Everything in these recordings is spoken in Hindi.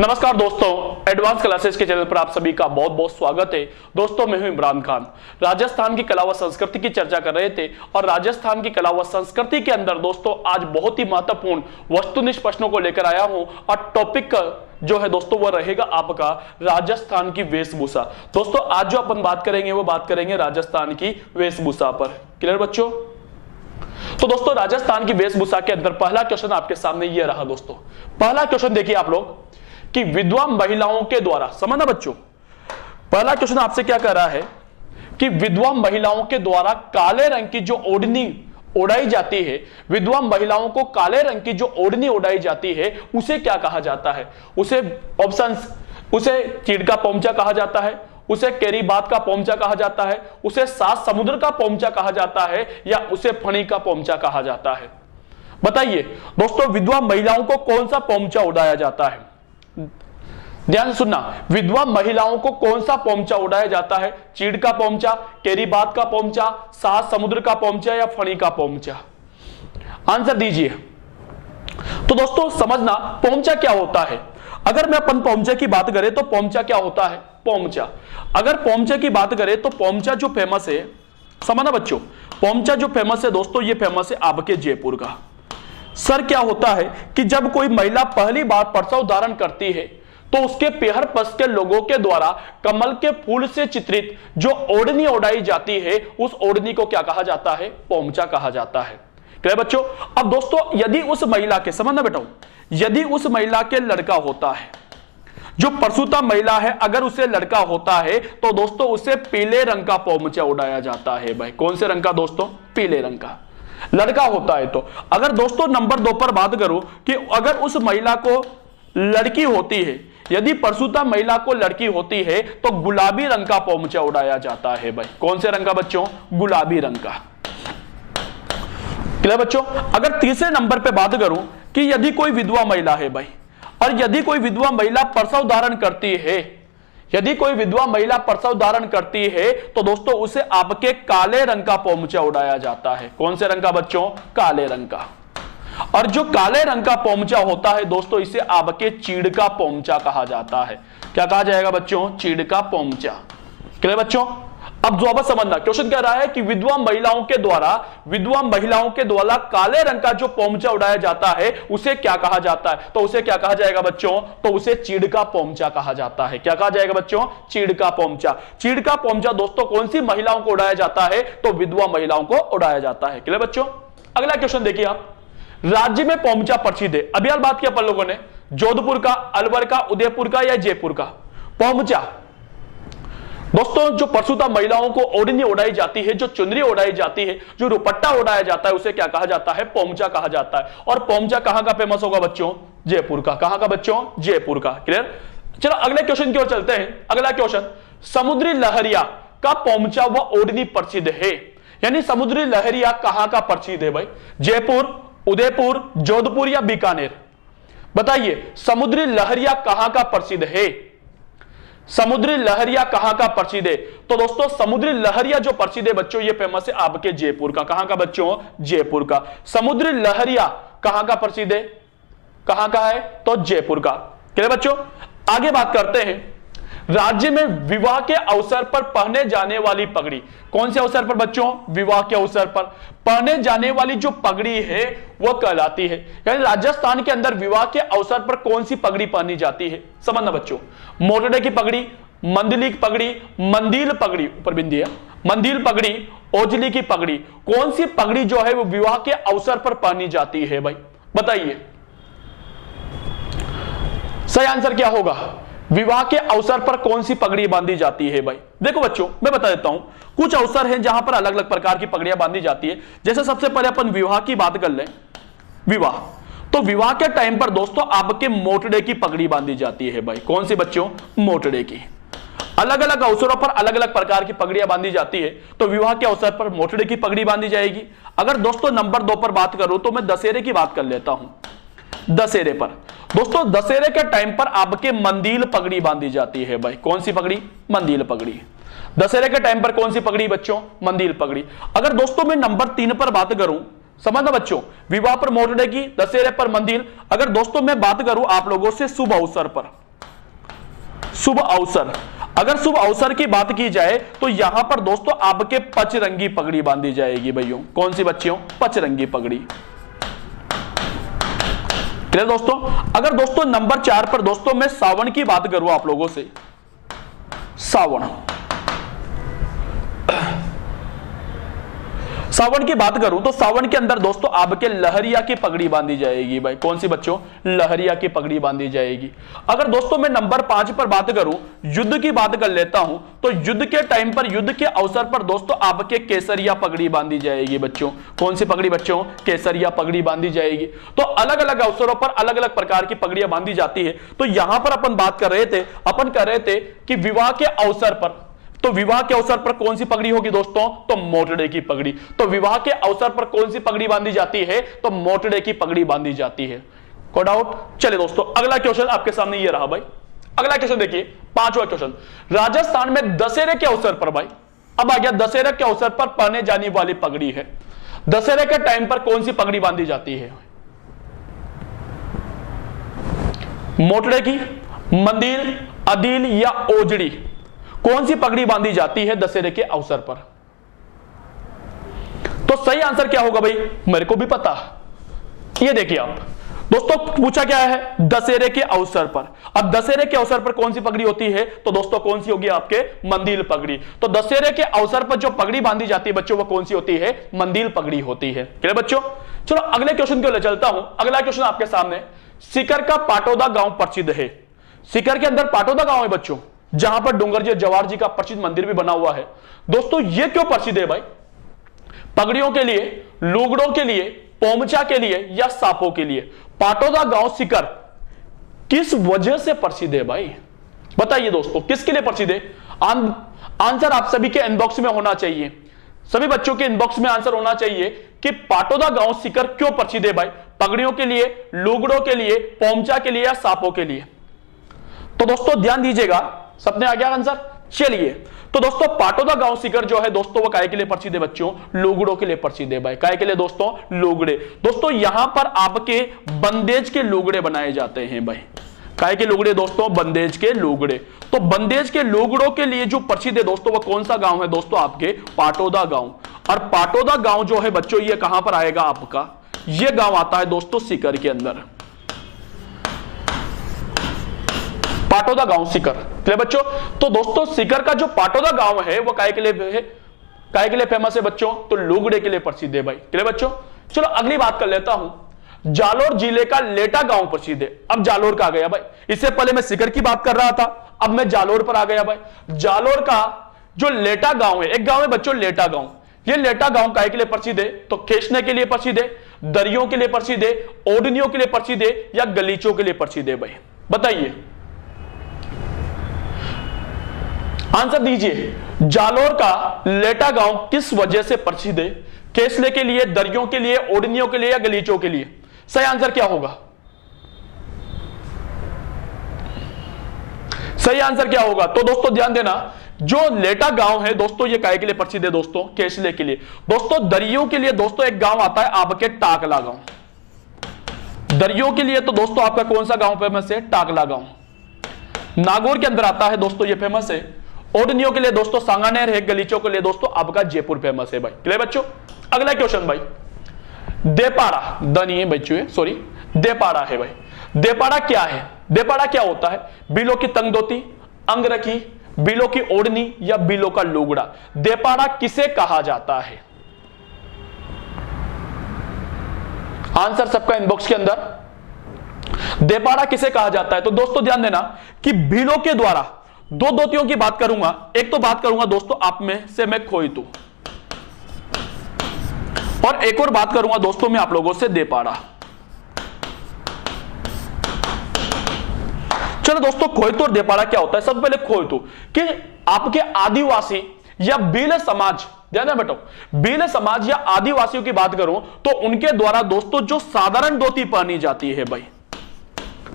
नमस्कार दोस्तों, एडवांस क्लासेस के चैनल पर आप सभी का बहुत बहुत स्वागत है। दोस्तों, मैं हूं इमरान खान। राजस्थान की कला व संस्कृति की चर्चा कर रहे थे और राजस्थान की कला व संस्कृति के अंदर दोस्तों आज बहुत ही महत्वपूर्ण वस्तुनिष्ठ प्रश्नों को लेकर आया हूं और टॉपिक जो है दोस्तों वो रहेगा आपका राजस्थान की वेशभूषा। दोस्तों आज जो अपन बात करेंगे वो बात करेंगे राजस्थान की वेशभूषा पर। क्लियर बच्चों? तो दोस्तों राजस्थान की वेशभूषा के अंदर पहला क्वेश्चन आपके सामने ये रहा। दोस्तों पहला क्वेश्चन देखिए आप लोग कि विधवा महिलाओं के द्वारा, समझना बच्चों, पहला क्वेश्चन आपसे क्या कह रहा है कि विधवा महिलाओं के द्वारा काले रंग की जो ओढ़नी ओढ़ाई जाती है, विधवा महिलाओं को काले रंग की जो ओढ़नी ओढ़ाई जाती है उसे क्या कहा जाता है? उसे ऑप्शंस, उसे चीड़ का पोमचा कहा जाता है, उसे केरी बात का पोमचा कहा जाता है, उसे सात समुद्र का पोमचा कहा जाता है या उसे फणी का पोमचा कहा जाता है? बताइए दोस्तों, विधवा महिलाओं को कौन सा पोमचा उड़ाया जाता है? ध्यान से सुनना, विधवा महिलाओं को कौन सा पोमचा उड़ाया जाता है? चीड़ का पोमचा, केरी बात का पोमचा, सात समुद्र का पोमचा या फणी का पोमचा? आंसर दीजिए। तो दोस्तों समझना, पोमचा क्या होता है? अगर मैं अपन पोमचा की बात करें तो पोमचा क्या होता है? पोमचा, अगर पोमचा की बात करें तो पोमचा जो फेमस है, समझना बच्चों, पोमचा जो फेमस है दोस्तों ये फेमस है आपके जयपुर का। सर क्या होता है कि जब कोई महिला पहली बार प्रसव धारण करती है तो उसके पेहर पस के लोगों के द्वारा कमल के फूल से चित्रित जो ओढ़नी ओढ़ाई जाती है उस ओढ़नी को क्या कहा जाता है? पोमचा कहा जाता है। क्लियर बच्चों? अब दोस्तों यदि उस महिला के, समझना बेटा, यदि उस महिला के लड़का होता है, जो प्रसूता महिला है, अगर उसे लड़का होता है तो दोस्तों उसे पीले रंग का पोमचा उड़ाया जाता है। भाई कौन से रंग का दोस्तों? पीले रंग का। लड़का होता है तो अगर दोस्तों नंबर 2 पर बात करूं कि अगर उस महिला को लड़की होती है, यदि प्रसूता महिला को लड़की होती है तो गुलाबी रंग का पोमचा उड़ाया जाता है। भाई कौन से रंग का बच्चों? गुलाबी रंग का। क्लियर बच्चों? अगर तीसरे नंबर पे बात करूं कि यदि कोई विधवा महिला है भाई, और यदि कोई विधवा महिला प्रसव धारण करती है, यदि कोई विधवा महिला प्रसव धारण करती है तो दोस्तों उसे आपके काले रंग का पोमचा उड़ाया जाता है। कौन से रंग का बच्चों? काले रंग का। और जो काले रंग का पोमचा होता है दोस्तों इसे आपके चीड़ का पोमचा कहा जाता है। क्या कहा जाएगा बच्चों? चीड़ का पोमचा। क्लियर बच्चों? अब जवाब समझना, क्वेश्चन कह रहा है कि विधवा महिलाओं के द्वारा काले रंग का जो पोमचा उड़ाया जाता है उसे क्या कहा जाता है? तो उसे क्या कहा जाएगा बच्चों? तो उसे चीड़ का पोमचा कहा जाता है। क्या कहा जाएगा बच्चों? चीड़ का पोमचा। चीड़ का पोमचा दोस्तों कौन सी महिलाओं को उड़ाया जाता है? तो विधवा महिलाओं को उड़ाया जाता है। क्लियर बच्चों? अगला क्वेश्चन देखिए आप, राज्य में पोमचा प्रसिद्ध है। अभी यार बात किया अपन लोगों ने जोधपुर का, अलवर का, उदयपुर का या जयपुर का? पोमचा दोस्तों जो प्रसूता महिलाओं को ओढ़नी ओढ़ाई जाती है, जो चुनरी ओढ़ाई जाती है, जो दुपट्टा ओढ़ाया जाता है उसे क्या कहा जाता है? पोमचा कहा जाता है। और पोमचा कहां का फेमस होगा बच्चों? जयपुर का। कहां का बच्चों? जयपुर का। क्लियर? चलो अगले क्वेश्चन की ओर चलते हैं। अगला क्वेश्चन, समुद्री लहरिया का पोमचा व ओढ़नी प्रसिद्ध है, यानी समुद्री लहरिया कहां का प्रसिद्ध है भाई? जयपुर, उदयपुर, जोधपुर या बीकानेर? बताइए समुद्री लहरिया कहां का प्रसिद्ध है? समुद्री लहरिया कहां का प्रसिद्ध है? तो दोस्तों समुद्री लहरिया जो प्रसिद्ध है बच्चों ये फेमस है आपके जयपुर का। कहां का बच्चों? जयपुर का। समुद्री लहरिया कहां का प्रसिद्ध है? कहां का है? तो जयपुर का। क्लियर बच्चों? आगे बात करते हैं, राज्य में विवाह के अवसर पर पहने जाने वाली पगड़ी, कौन से अवसर पर बच्चों? विवाह के अवसर पर पहने जाने वाली जो पगड़ी है वह कहलाती है, यानी राजस्थान के अंदर विवाह के अवसर पर कौन सी पगड़ी पहनी जाती है? समझना बच्चों, मोटड़े की पगड़ी, मंदली की पगड़ी, मंदिल पगड़ी, ऊपर बिंदी है, मंदिल पगड़ी, ओजली की पगड़ी, कौन सी पगड़ी जो है वो विवाह के अवसर पर पहनी जाती है भाई? बताइए सही आंसर क्या होगा? विवाह के अवसर पर कौन सी पगड़ी बांधी जाती है भाई? देखो बच्चों मैं बता देता हूं, कुछ अवसर हैं जहां पर अलग अलग प्रकार की पगड़ियां बांधी जाती है। जैसे सबसे पहले अपन विवाह की बात कर लें, विवाह, तो विवाह के टाइम पर दोस्तों आपके मोटड़े की पगड़ी बांधी जाती है भाई। कौन सी बच्चों? मोटड़े की। अलग अलग अवसरों पर अलग अलग प्रकार की पगड़ियां बांधी जाती है, तो विवाह के अवसर पर मोटड़े की पगड़ी बांधी जाएगी। अगर दोस्तों नंबर 2 पर बात करूं तो मैं दशहरे की बात कर लेता हूं। दशहरे पर दोस्तों, दशहरे के टाइम पर आपके मंदिल पगड़ी बांधी जाती है भाई। कौन सी पगड़ी? मंदिल पगड़ी। दशहरे के टाइम पर कौन सी पगड़ी बच्चों? मंदिल पगड़ी। अगर दोस्तों मैं नंबर 3 पर बात करूं, समझना बच्चों, विवाह पर मोटड़े की, दशहरे पर मंदिल। अगर दोस्तों मैं बात करूं आप लोगों से शुभ अवसर पर, शुभ अवसर। अगर शुभ अवसर की बात की जाए तो यहां पर दोस्तों आपके पचरंगी पगड़ी बांधी जाएगी भाइयों। कौन सी बच्चियों? पचरंगी पगड़ी। क्लियर दोस्तों? अगर दोस्तों नंबर 4 पर दोस्तों मैं सावन की बात करूं आप लोगों से, सावन की बात करूं तो सावन के अंदर दोस्तों आपके लहरिया की पगड़ी बांधी जाएगी भाई। कौन सी बच्चों? लहरिया की पगड़ी बांधी जाएगी। अगर दोस्तों मैं नंबर 5 पर बात करूं, युद्ध की बात कर लेता हूं, तो युद्ध के टाइम पर, युद्ध के अवसर पर दोस्तों आपके केसरिया पगड़ी बांधी जाएगी बच्चों। कौन सी पगड़ी बच्चों? केसरिया पगड़ी बांधी जाएगी। तो अलग अलग अवसरों पर अलग अलग प्रकार की पगड़ियां बांधी जाती है। तो यहां पर अपन बात कर रहे थे कि विवाह के अवसर पर, तो विवाह के अवसर पर कौन सी पगड़ी होगी दोस्तों? तो मोटड़े की पगड़ी। तो विवाह के अवसर पर कौन सी पगड़ी बांधी जाती है? तो मोटड़े की पगड़ी बांधी जाती है। कोई डाउट? चलिए दोस्तों अगला क्वेश्चन आपके सामने ये रहा भाई। अगला क्वेश्चन देखिए, 5वां क्वेश्चन। राजस्थान में दशहरे के अवसर पर भाई, अब आ गया दशहरे के अवसर पर पहने जाने वाली पगड़ी है। दशहरे के टाइम पर कौन सी पगड़ी बांधी जाती है? मोटड़े की, मंदिर, अदील या ओजड़ी? कौन सी पगड़ी बांधी जाती है दशहरे के अवसर पर? तो सही आंसर क्या होगा भाई? मेरे को भी पता। ये देखिए आप दोस्तों, पूछा क्या है? दशहरे के अवसर पर। अब दशहरे के अवसर पर कौन सी पगड़ी होती है? तो दोस्तों कौन सी होगी? आपके मंदिर पगड़ी। तो दशहरे के अवसर पर जो पगड़ी बांधी जाती है बच्चों, वो कौन सी होती है? मंदिर पगड़ी होती है। क्लियर बच्चों? चलो अगले क्वेश्चन को ले चलता हूं। अगला क्वेश्चन आपके सामने, सीकर का पाटौदा गांव प्रसिद्ध है। सीकर के अंदर पाटौदा गांव है बच्चों, जहां पर डूंगर जी जवार जी का प्रसिद्ध मंदिर भी बना हुआ है। दोस्तों ये क्यों प्रसिद्ध है भाई? पगड़ियों के लिए, लुगड़ों के लिए, पोमचा के लिए या सांपों के लिए? पाटौदा गांव सीकर किस वजह से प्रसिद्ध है भाई? बताइए दोस्तों, किसके लिए प्रसिद्ध है? आंसर आप सभी के इनबॉक्स में होना चाहिए। सभी बच्चों के इनबॉक्स में आंसर होना चाहिए कि पाटौदा गांव सीकर क्यों प्रसिद्ध है भाई? पगड़ियों के लिए, लुगड़ों के लिए, पोमचा के लिए या सांपों के लिए? तो दोस्तों ध्यान दीजिएगा, सबने आ गया आंसर? चलिए, तो दोस्तों पाटौदा गांव सीकर जो है दोस्तों वो काय के लिए प्रसिद्ध है बच्चों? लुगड़ों के लिए प्रसिद्ध है भाई। काय के लिए दोस्तों? लुगड़े। दोस्तों यहां पर आपके बंदेज के लुगड़े बनाए जाते हैं भाई। काय के लुगड़े दोस्तों? बंदेज के लुगड़े। तो बंदेज के लुगड़ों के लिए जो प्रसिद्ध है दोस्तों, वो कौन सा गांव है दोस्तों? आपके पाटौदा गांव। और पाटौदा गांव जो है बच्चों, ये कहां पर आएगा आपका? ये गांव आता है दोस्तों सीकर के अंदर। पाटौदा गांव सीकर। क्लियर बच्चों? तो दोस्तों सीकर का जो पाटौदा गांव है वो काय के लिए है? काय के लिए फेमस है बच्चों? तो लुगड़े के लिए प्रसिद्ध है भाई। क्लियर बच्चों? चलो अगली बात कर लेता हूं। जालोर जिले का लेटा गांव प्रसिद्ध है। अब जालोर का आ गया भाई। इससे पहले मैं सीकर की बात कर रहा था, अब मैं जालोर पर आ गया भाई। जालोर का जो लेटा गांव है, एक गांव है बच्चों लेटा गांव। ये लेटा गांव काय के लिए प्रसिद्ध है? तो खेसने के लिए प्रसिद्ध है, दरियों के लिए प्रसिद्ध है, ओढ़नियों के लिए प्रसिद्ध है या गलीचों के लिए प्रसिद्ध है भाई? बताइए, आंसर दीजिए। जालोर का लेटा गांव किस वजह से प्रसिद्ध है? केसले के लिए, दरियों के लिए, ओढ़नियों के लिए या गलीचों के लिए? सही आंसर क्या होगा? सही आंसर क्या होगा? तो दोस्तों ध्यान देना, जो लेटा गांव है दोस्तों, ये काय के लिए प्रसिद्ध है दोस्तों? केसले के लिए। दोस्तों दरियों के लिए दोस्तों एक गांव आता है आपके टाकला गांव। दरियों के लिए तो दोस्तों आपका कौन सा गांव फेमस है? टाकला गांव। नागौर के अंदर आता है दोस्तों, ये फेमस है। ओढ़नियों के लिए दोस्तों सांगानेर है, गलीचों के लिए दोस्तों आपका जयपुर फेमस है भाई। क्लियर बच्चों? अगला क्वेश्चन भाई, देपाड़ा, द नहीं है बच्चों, सॉरी, देपाड़ा है भाई। देपाड़ा क्या है? देपाड़ा क्या होता है? बिलों की तंगदोती, अंगरखी, बिलों की ओढ़नी या बिलों का लुगड़ा? देपाड़ा किसे कहा जाता है? आंसर सबका इनबॉक्स के अंदर। देपाड़ा किसे कहा जाता है? तो दोस्तों ध्यान देना कि बिलों के द्वारा दो दोतियों की बात करूंगा। एक तो बात करूंगा दोस्तों आप में से मैं खोईतू, और एक और बात करूंगा दोस्तों मैं आप लोगों से देपाड़ा। चलो दोस्तों, खोईतू और देपाड़ा क्या होता है? सबसे पहले खोईतू कि आपके आदिवासी या भील समाज, ध्यान देना बेटो, भील समाज या आदिवासियों की बात करूं तो उनके द्वारा दोस्तों जो साधारण धोती पहनी जाती है भाई,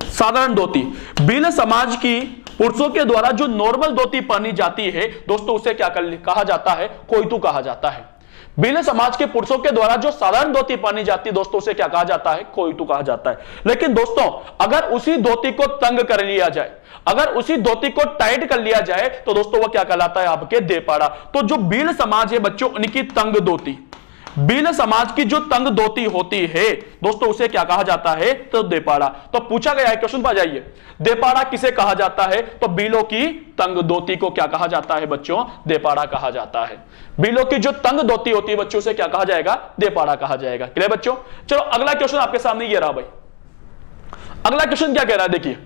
साधारण धोती, भील समाज की पुरुषों के द्वारा जो नॉर्मल धोती पहनी जाती है दोस्तों, उसे क्या कहा जाता है? खोईतू कहा जाता है। भील समाज के पुरुषों के द्वारा जो साधारण धोती पहनी जाती है दोस्तों, उसे क्या कहा जाता है? कोईटू कहा जाता है। लेकिन दोस्तों अगर उसी धोती को तंग कर लिया जाए, अगर उसी धोती को टाइट कर लिया जाए तो दोस्तों वो क्या कहलाता है? आपके देपाड़ा। तो जो भील समाज है बच्चों, उनकी तंग धोती, भील समाज की जो तंग धोती होती है दोस्तों, उसे क्या कहा जाता है? तो देपाड़ा। तो पूछा गया है क्वेश्चन पर जाइए, देपाड़ा किसे कहा जाता है? तो भीलों की तंग धोती को क्या कहा जाता है बच्चों? देपाड़ा कहा जाता है। भीलों की जो तंग धोती होती है बच्चों, से क्या कहा जाएगा? देपाड़ा कहा जाएगा। क्लियर बच्चों? चलो अगला क्वेश्चन आपके सामने ये रहा भाई। अगला क्वेश्चन क्या कह रहा है? देखिए,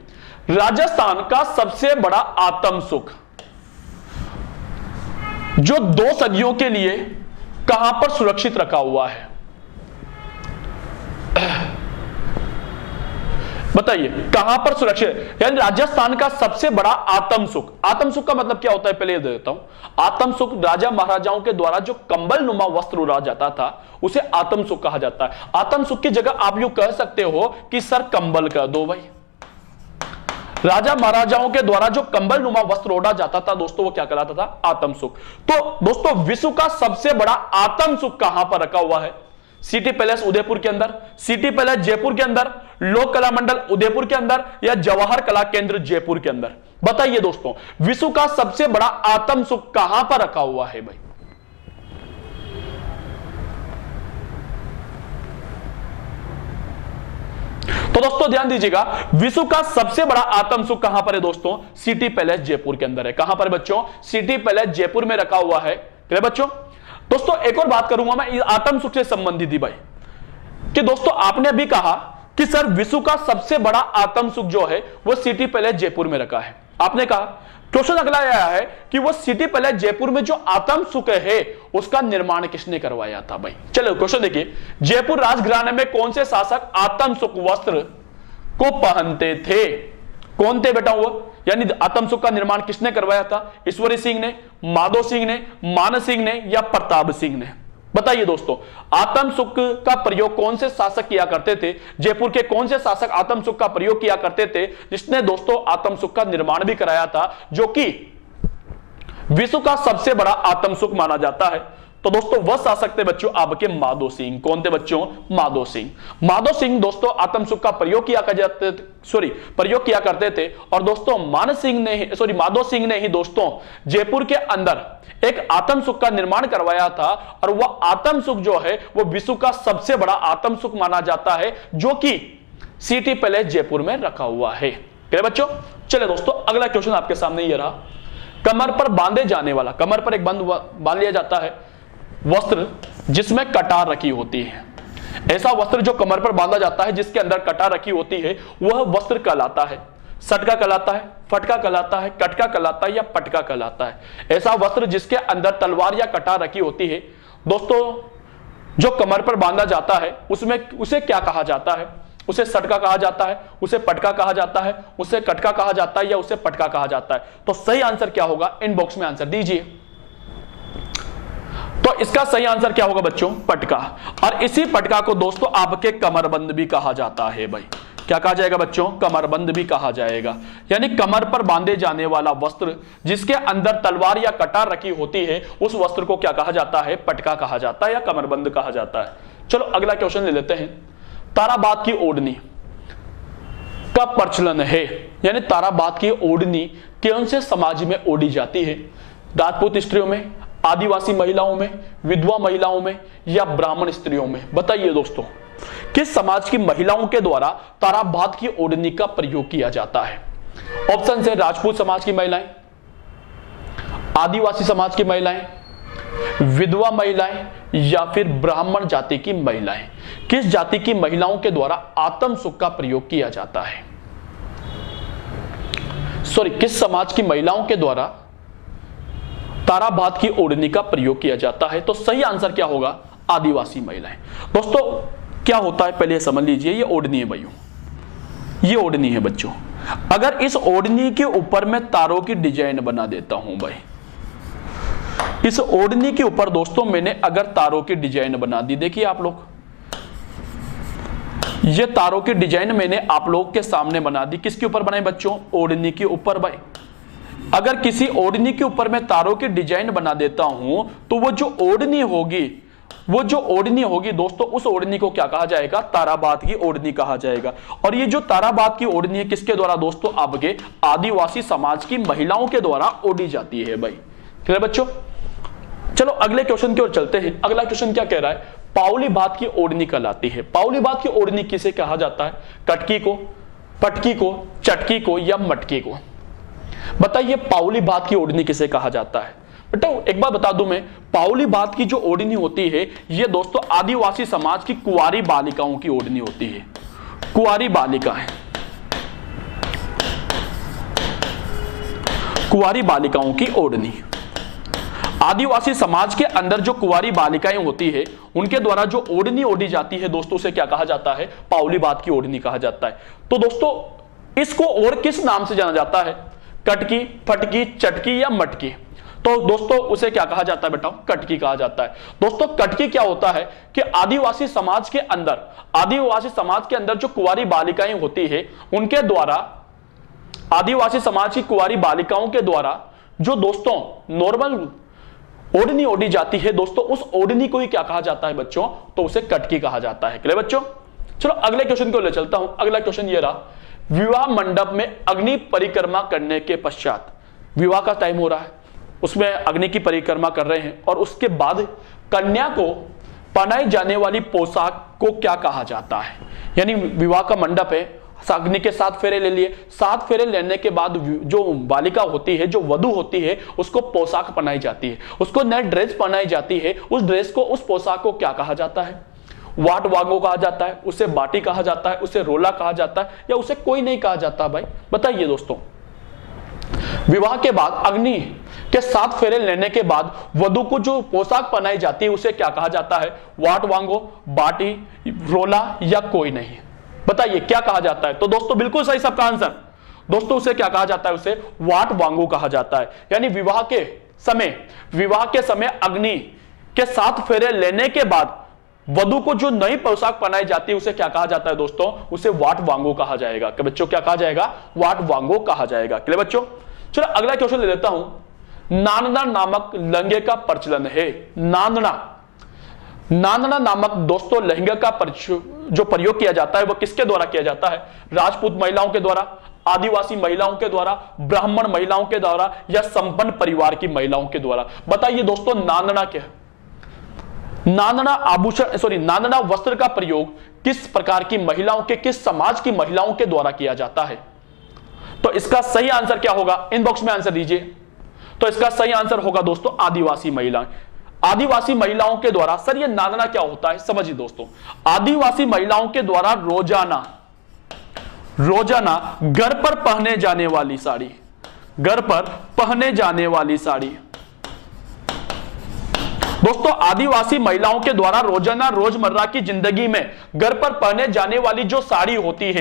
राजस्थान का सबसे बड़ा आत्म सुख जो 2 सदियों के लिए कहां पर सुरक्षित रखा हुआ है? बताइए कहां पर सुरक्षित, यानी राजस्थान का सबसे बड़ा आत्म सुख। आत्म सुख का मतलब क्या होता है पहले ये देता हूं। आत्म सुख राजा महाराजाओं के द्वारा जो कंबल नुमा वस्त्र उड़ा जाता था उसे आत्म सुख कहा जाता है। आत्म सुख की जगह आप यूं कह सकते हो कि सर कंबल कह दो भाई। राजा महाराजाओं के द्वारा जो कंबल नुमा वस्त्र ओढ़ा जाता था दोस्तों, वो क्या कहलाता था? आत्म सुख। तो दोस्तों विश्व का सबसे बड़ा आत्म सुख कहां पर रखा हुआ है? सिटी पैलेस उदयपुर के अंदर, सिटी पैलेस जयपुर के अंदर, लोक कला मंडल उदयपुर के अंदर, या जवाहर कला केंद्र जयपुर के अंदर? बताइए दोस्तों, विश्व का सबसे बड़ा आत्म सुख कहां पर रखा हुआ है भाई? तो दोस्तों ध्यान दीजिएगा, विश्व का सबसे बड़ा आत्म सुख कहां पर है दोस्तों? सिटी पैलेस जयपुर के अंदर है। कहां पर बच्चों? सिटी पैलेस जयपुर में रखा हुआ है। क्लियर बच्चों? दोस्तों एक और बात करूंगा मैं आत्म सुख से संबंधित ही भाई, कि दोस्तों आपने अभी कहा कि सर विश्व का सबसे बड़ा आत्म सुख जो है वो सिटी पैलेस जयपुर में रखा है। आपने कहा, क्वेश्चन अगला आया है कि वो सिटी पैलेस जयपुर में जो आत्म सुख है उसका निर्माण किसने करवाया था भाई? चलो क्वेश्चन देखिए, जयपुर राजघराने में कौन से शासक आत्म सुख वस्त्र को पहनते थे? कौन थे बेटा वो? यानी आत्म सुख का निर्माण किसने करवाया था? ईश्वरी सिंह ने, माधो सिंह ने, मान सिंह ने, या प्रताप सिंह ने? बताइए दोस्तों, आत्म सुख का प्रयोग कौन से शासक किया करते थे? जयपुर के कौन से शासक आत्म सुख का प्रयोग किया करते थे, जिसने दोस्तों आत्म सुख का निर्माण भी कराया था, जो कि विश्व का सबसे बड़ा आत्म सुख माना जाता है? तो दोस्तों वह शासक थे बच्चों आपके माधो सिंह। कौन थे बच्चों? माधो सिंह। माधो सिंह दोस्तों आत्म सुख का प्रयोग किया करते थे। और दोस्तों माधो सिंह ने ही दोस्तों जयपुर के अंदर एक आत्म सुख का निर्माण करवाया था, और वह आत्म सुख जो है वो विश्व का सबसे बड़ा आत्म सुख माना जाता है, जो कि सिटी पैलेस जयपुर में रखा हुआ है। क्लियर बच्चों? चलिए दोस्तों अगला क्वेश्चन आपके सामने ये रहा, कमर पर बांधे जाने वाला, कमर पर एक बांध लिया जाता है वस्त्र जिसमें कटार रखी होती है। ऐसा वस्त्र जो कमर पर बांधा जाता है जिसके अंदर कटार रखी होती है, वह वस्त्र कहलाता है सटका कहलाता है, फटका कहलाता है, कटका कहलाता है, या पटका कहलाता है। ऐसा वस्त्र जिसके अंदर तलवार या कटार रखी होती है दोस्तों, जो कमर पर बांधा जाता है उसमें उसे क्या कहा जाता है? उसे सटका कहा जाता है, उसे पटका कहा जाता है, उसे कटका कहा जाता है, या उसे पटका कहा जाता है? तो सही आंसर क्या होगा? इनबॉक्स में आंसर दीजिए। तो इसका सही आंसर क्या होगा बच्चों? पटका। और इसी पटका को दोस्तों आपके कमरबंद भी कहा जाता है भाई। क्या कहा जाएगा बच्चों? कमरबंद भी कहा जाएगा। यानी कमर पर बांधे जाने वाला वस्त्र जिसके अंदर तलवार या कटार रखी होती है, उस वस्त्र को क्या कहा जाता है? पटका कहा जाता है, या कमरबंद कहा जाता है। चलो अगला क्वेश्चन ले लेते हैं। ताराबाद की ओढ़नी का प्रचलन है, यानी ताराबाद की ओढ़नी कौन से समाज में ओढ़ी जाती है? राजपूत स्त्रियों में, आदिवासी महिलाओं में, विधवा महिलाओं में, या ब्राह्मण स्त्रियों में? बताइए दोस्तों, किस समाज की महिलाओं के द्वारा ताराबाद की ओढ़नी का प्रयोग किया जाता है? ऑप्शन है राजपूत समाज की महिलाएं, आदिवासी समाज की महिलाएं, विधवा महिलाएं, या फिर ब्राह्मण जाति की महिलाएं। किस जाति की महिलाओं के द्वारा आत्म सुख का प्रयोग किया जाता है? किस समाज की महिलाओं के द्वारा ताराबाद की ओढ़नी का प्रयोग किया जाता है? तो सही आंसर क्या होगा? आदिवासी महिलाएं। दोस्तों क्या होता है पहले समझ लीजिए, ये ओढ़नी है भाइयों, ये ओढ़नी है बच्चों। अगर इस ओढ़नी के ऊपर मैं तारों की डिजाइन बना देता हूं भाई, इस ओढ़नी के ऊपर दोस्तों मैंने अगर तारों की डिजाइन बना दी, देखिए आप लोग, ये तारों की डिजाइन मैंने आप लोग के सामने बना दी। किसके ऊपर बनाई बच्चों? ओढ़नी के ऊपर भाई। अगर किसी ओढ़नी के ऊपर मैं तारों की डिजाइन बना देता हूं तो वो जो ओढ़नी होगी वो जो ओढ़नी होगी दोस्तों, उस ओढ़नी को क्या कहा जाएगा? ताराबाद की ओढ़नी कहा जाएगा। और ये जो ताराबाद की ओढ़नी है किसके द्वारा दोस्तों? आपके आदिवासी समाज की महिलाओं के द्वारा ओढ़ी जाती है भाई। क्लियर बच्चों? चलो अगले क्वेश्चन की ओर चलते हैं। अगला क्वेश्चन क्या कह रहा है? पाउली बात की ओढ़नी कहलाती है। पाउली बात की ओढ़नी किसे कहा जाता है? कटकी को, पटकी को, चटकी को या मटकी को? बताइए पाउली बात की ओढ़नी किसे कहा जाता है? बेटा एक बार बता दूं मैं, पाउली बात की जो ओढ़नी होती है ये दोस्तों आदिवासी समाज की कुंवारी बालिकाओं की ओढ़नी होती है। कुंवारी बालिकाएं, कुंवारी बालिकाओं की ओढ़नी। आदिवासी समाज के अंदर जो कुंवारी बालिकाएं होती है उनके द्वारा जो ओढ़नी ओढ़ी जाती है दोस्तों उसे क्या कहा जाता है? पाउली बात की ओढ़नी कहा जाता है। तो दोस्तों इसको और किस नाम से जाना जाता है? कटकी, फटकी, चटकी या मटकी? तो दोस्तों उसे क्या कहा जाता है? बेटा कटकी कहा जाता है। दोस्तों कटकी क्या होता है कि आदिवासी समाज के अंदर जो कुंवारी बालिकाएं होती है उनके द्वारा, आदिवासी समाज की कुंवारी बालिकाओं के द्वारा जो दोस्तों नॉर्मल ओढ़नी ओढ़ी जाती है दोस्तों, उस ओढ़नी को ही क्या कहा जाता है बच्चों? तो उसे कटकी कहा जाता है। क्लियर बच्चों? चलो अगले क्वेश्चन को ले चलता हूं। अगला क्वेश्चन ये रहा, विवाह मंडप में अग्नि परिक्रमा करने के पश्चात, विवाह का टाइम हो रहा है, उसमें अग्नि की परिक्रमा कर रहे हैं और उसके बाद कन्या को पहनाई जाने वाली पोशाक को क्या कहा जाता है? यानी विवाह का मंडप है, अग्नि के 7 फेरे ले लिए, 7 फेरे लेने के बाद जो बालिका होती है, जो वधू होती है, उसको पोशाक पहनाई जाती है, उसको नई ड्रेस पहनाई जाती है। उस ड्रेस को, उस पोशाक को क्या कहा जाता है? वाट वांगो कहा जाता है, उसे बाटी कहा जाता है, उसे रोला कहा जाता है या उसे कोई नहीं कहा जाता? भाई बताइए दोस्तों। विवाह के बाद अग्नि के 7 फेरे लेने के बाद वधू को जो पोशाक पहनाई जाती है उसे क्या कहा जाता है? वाट वांगो, बाटी, रोला या कोई नहीं? बताइए क्या कहा जाता है? तो दोस्तों बिल्कुल सही सबका आंसर। दोस्तों उसे क्या कहा जाता है? उसे वाट वांगो कहा जाता है। यानी विवाह के समय अग्नि के 7 फेरे लेने के बाद वधू को जो नई पोशाक पहनाई जाती है उसे क्या कहा जाता है दोस्तों? उसे वाट वांगो कहा जाएगा। कि बच्चों क्या कहा जाएगा? वाट वांगो कहा जाएगा। क्लियर बच्चों? चलो अगला क्वेश्चन ले लेता हूं। नांदना नामक लहंगे का प्रचलन है। नांदना नामक दोस्तों लहंगे का जो प्रयोग किया जाता है वो किसके द्वारा किया जाता है? राजपूत महिलाओं के द्वारा, आदिवासी महिलाओं के द्वारा, ब्राह्मण महिलाओं के द्वारा या संपन्न परिवार की महिलाओं के द्वारा? बताइए दोस्तों नांदना क्या है? नांदना वस्त्र का प्रयोग किस प्रकार की महिलाओं के, किस समाज की महिलाओं के द्वारा किया जाता है? तो इसका सही आंसर क्या होगा? इनबॉक्स में आंसर दीजिए। तो इसका सही आंसर होगा दोस्तों आदिवासी महिलाएं। आदिवासी महिलाओं के द्वारा। सर ये नांदना क्या होता है? समझिए दोस्तों, आदिवासी महिलाओं के द्वारा रोजाना घर पर पहने जाने वाली साड़ी, घर पर पहने जाने वाली साड़ी। दोस्तों आदिवासी महिलाओं के द्वारा रोजाना रोजमर्रा की जिंदगी में घर पर पहने जाने वाली जो साड़ी होती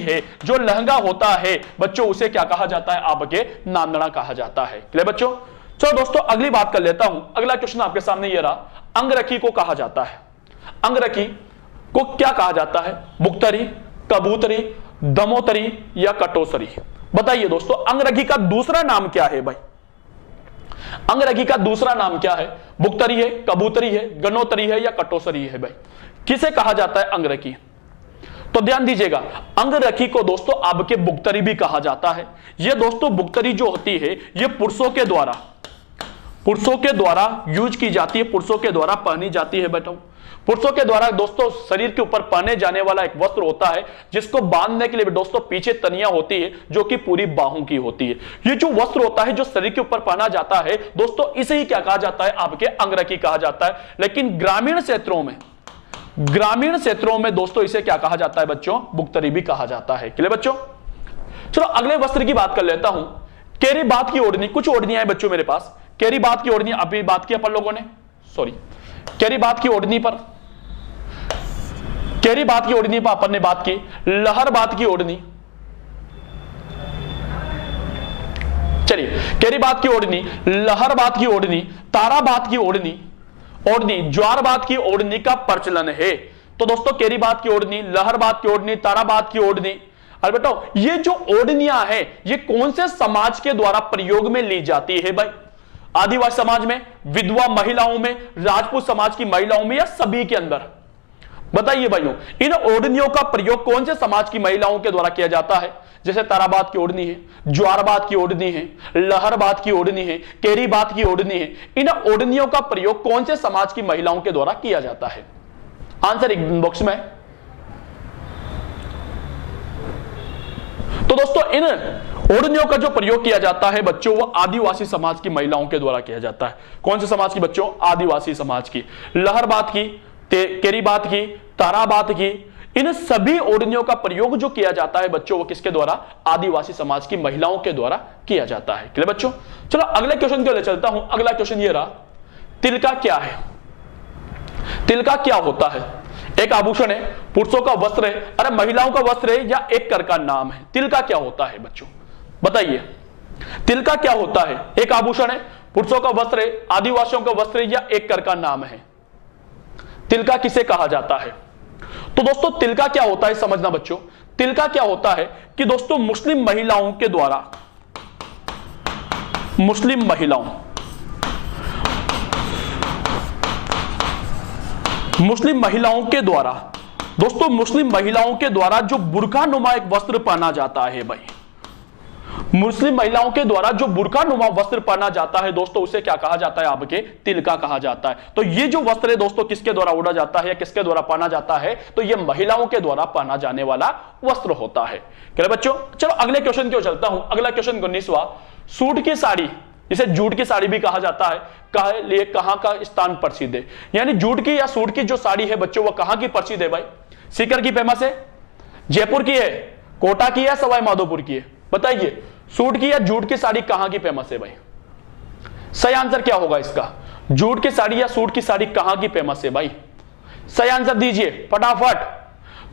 है, जो लहंगा होता है बच्चों, उसे क्या कहा जाता है? आपके नांदना कहा जाता है। क्लियर बच्चों? चलो दोस्तों अगली बात कर लेता हूं। अगला क्वेश्चन आपके सामने ये रहा, अंगरखी को कहा जाता है, अंगरखी को क्या कहा जाता है? बुक्तरी, कबूतरी, दमोतरी या कटोसरी? बताइए दोस्तों अंगरखी का दूसरा नाम क्या है भाई? अंगरखी का दूसरा नाम क्या है? बुक्तरी है, कबूतरी है, गनोतरी है या कटोसरी है भाई? किसे कहा जाता है अंगरखी? तो ध्यान दीजिएगा, अंगरखी को दोस्तों आपके बुक्तरी भी कहा जाता है। ये दोस्तों बुक्तरी जो होती है ये पुरुषों के द्वारा यूज की जाती है, पुरुषों के द्वारा पहनी जाती है। बेटा पुरुषों के द्वारा दोस्तों शरीर के ऊपर पहने जाने वाला एक वस्त्र होता है जिसको बांधने के लिए दोस्तों पीछे तनिया होती है जो कि पूरी बाहों की होती है। ये जो वस्त्र होता है जो शरीर के ऊपर पहना जाता है दोस्तों, इसे ही क्या कहा जाता है? आपके अंगरखी कहा जाता है। लेकिन ग्रामीण क्षेत्रों में दोस्तों इसे क्या कहा जाता है बच्चों? बुक्तरी भी कहा जाता है। क्लियर बच्चों? चलो अगले वस्त्र की बात कर लेता हूं। केरी बात की ओढ़नी, कुछ ओढ़नियां हैं बच्चों मेरे पास। केरी बात की ओढ़नी अभी बात की अपन लोगों ने, केरी बात की ओढ़नी पर अपन ने बात की। लहर बात की ओढ़नी, चलिए केरी बात की ओढ़नी, लहर बात की ओढ़नी, तारा बात की ओढ़नी, ज्वार बात की ओढ़नी का प्रचलन है। तो दोस्तों केरी बात की ओढ़नी, लहर बात की ओढ़नी, तारा बात की ओढ़नी, अरे बताओ ये जो ओढ़नियां हैं ये कौन से समाज के द्वारा प्रयोग में ली जाती है भाई? आदिवासी समाज में, विधवा महिलाओं में, राजपूत समाज की महिलाओं में, या सभी के अंदर? बताइए भाइयों, इन ओढ़नियों का प्रयोग कौन से समाज की महिलाओं के द्वारा किया जाता है? जैसे ताराबाद की ओढ़नी है, ज्वारबाद की ओढ़नी है, लहरबाद की ओढ़नी है, केरीबाद की ओढ़नी है। इन ओढ़नियों का प्रयोग कौन से समाज की महिलाओं के द्वारा किया जाता है? आंसर एक बॉक्स में। तो दोस्तों इन ओढ़नियों का जो प्रयोग किया जाता है बच्चों, वो आदिवासी समाज की महिलाओं के द्वारा किया जाता है। कौन से समाज की बच्चों? आदिवासी समाज की। लहरबाद की, केरीबाद की, ताराबाद की, इन सभी ओढ़नियों का प्रयोग जो किया जाता है बच्चों, वो किसके द्वारा? आदिवासी समाज की महिलाओं के द्वारा किया जाता है। क्लियर बच्चों? चलो अगले क्वेश्चन के लिए चलता हूं। अगला क्वेश्चन ये रहा, तिलका क्या है? तिलका क्या होता है? एक आभूषण है, पुरुषों का वस्त्र है, अरे महिलाओं का वस्त्र है, या एक कर का नाम है? तिलका क्या होता है बच्चों? बताइए, तिलका क्या होता है? एक आभूषण है, पुरुषों का वस्त्र है, आदिवासियों का वस्त्र है, या एक कर का नाम है? तिलका किसे कहा जाता है? तो दोस्तों तिलका क्या होता है समझना बच्चों। तिलका क्या होता है कि दोस्तों मुस्लिम महिलाओं के द्वारा, मुस्लिम महिलाओं के द्वारा, दोस्तों मुस्लिम महिलाओं के द्वारा जो बुर्का नुमा एक वस्त्र पहना जाता है भाई, मुस्लिम महिलाओं के द्वारा जो बुर्का नुमा वस्त्र पहना जाता है दोस्तों, उसे क्या कहा जाता है? आपके तिलका कहा जाता है। तो ये जो वस्त्र है दोस्तों किसके द्वारा ओढ़ा जाता है या किसके द्वारा पहना जाता है? तो ये महिलाओं के द्वारा पहना जाने वाला वस्त्र होता है। क्या बच्चों? चलो अगले क्वेश्चन की ओर चलता हूं। अगला क्वेश्चन 19वां, सूट की साड़ी, इसे जूट की साड़ी भी कहा जाता है, कहां का स्थान प्रसिद्ध है? यानी जूट की या सूट की जो साड़ी है बच्चों, वो कहां की प्रसिद्ध है भाई? सीकर की फेमस है, जयपुर की है, कोटा की है, सवाई माधोपुर की है? बताइए, सूट की या जूट की साड़ी कहां की फेमस है भाई? सही आंसर क्या होगा इसका? जूट की साड़ी या सूट की साड़ी कहां की फेमस है भाई? सही आंसर दीजिए फटाफट।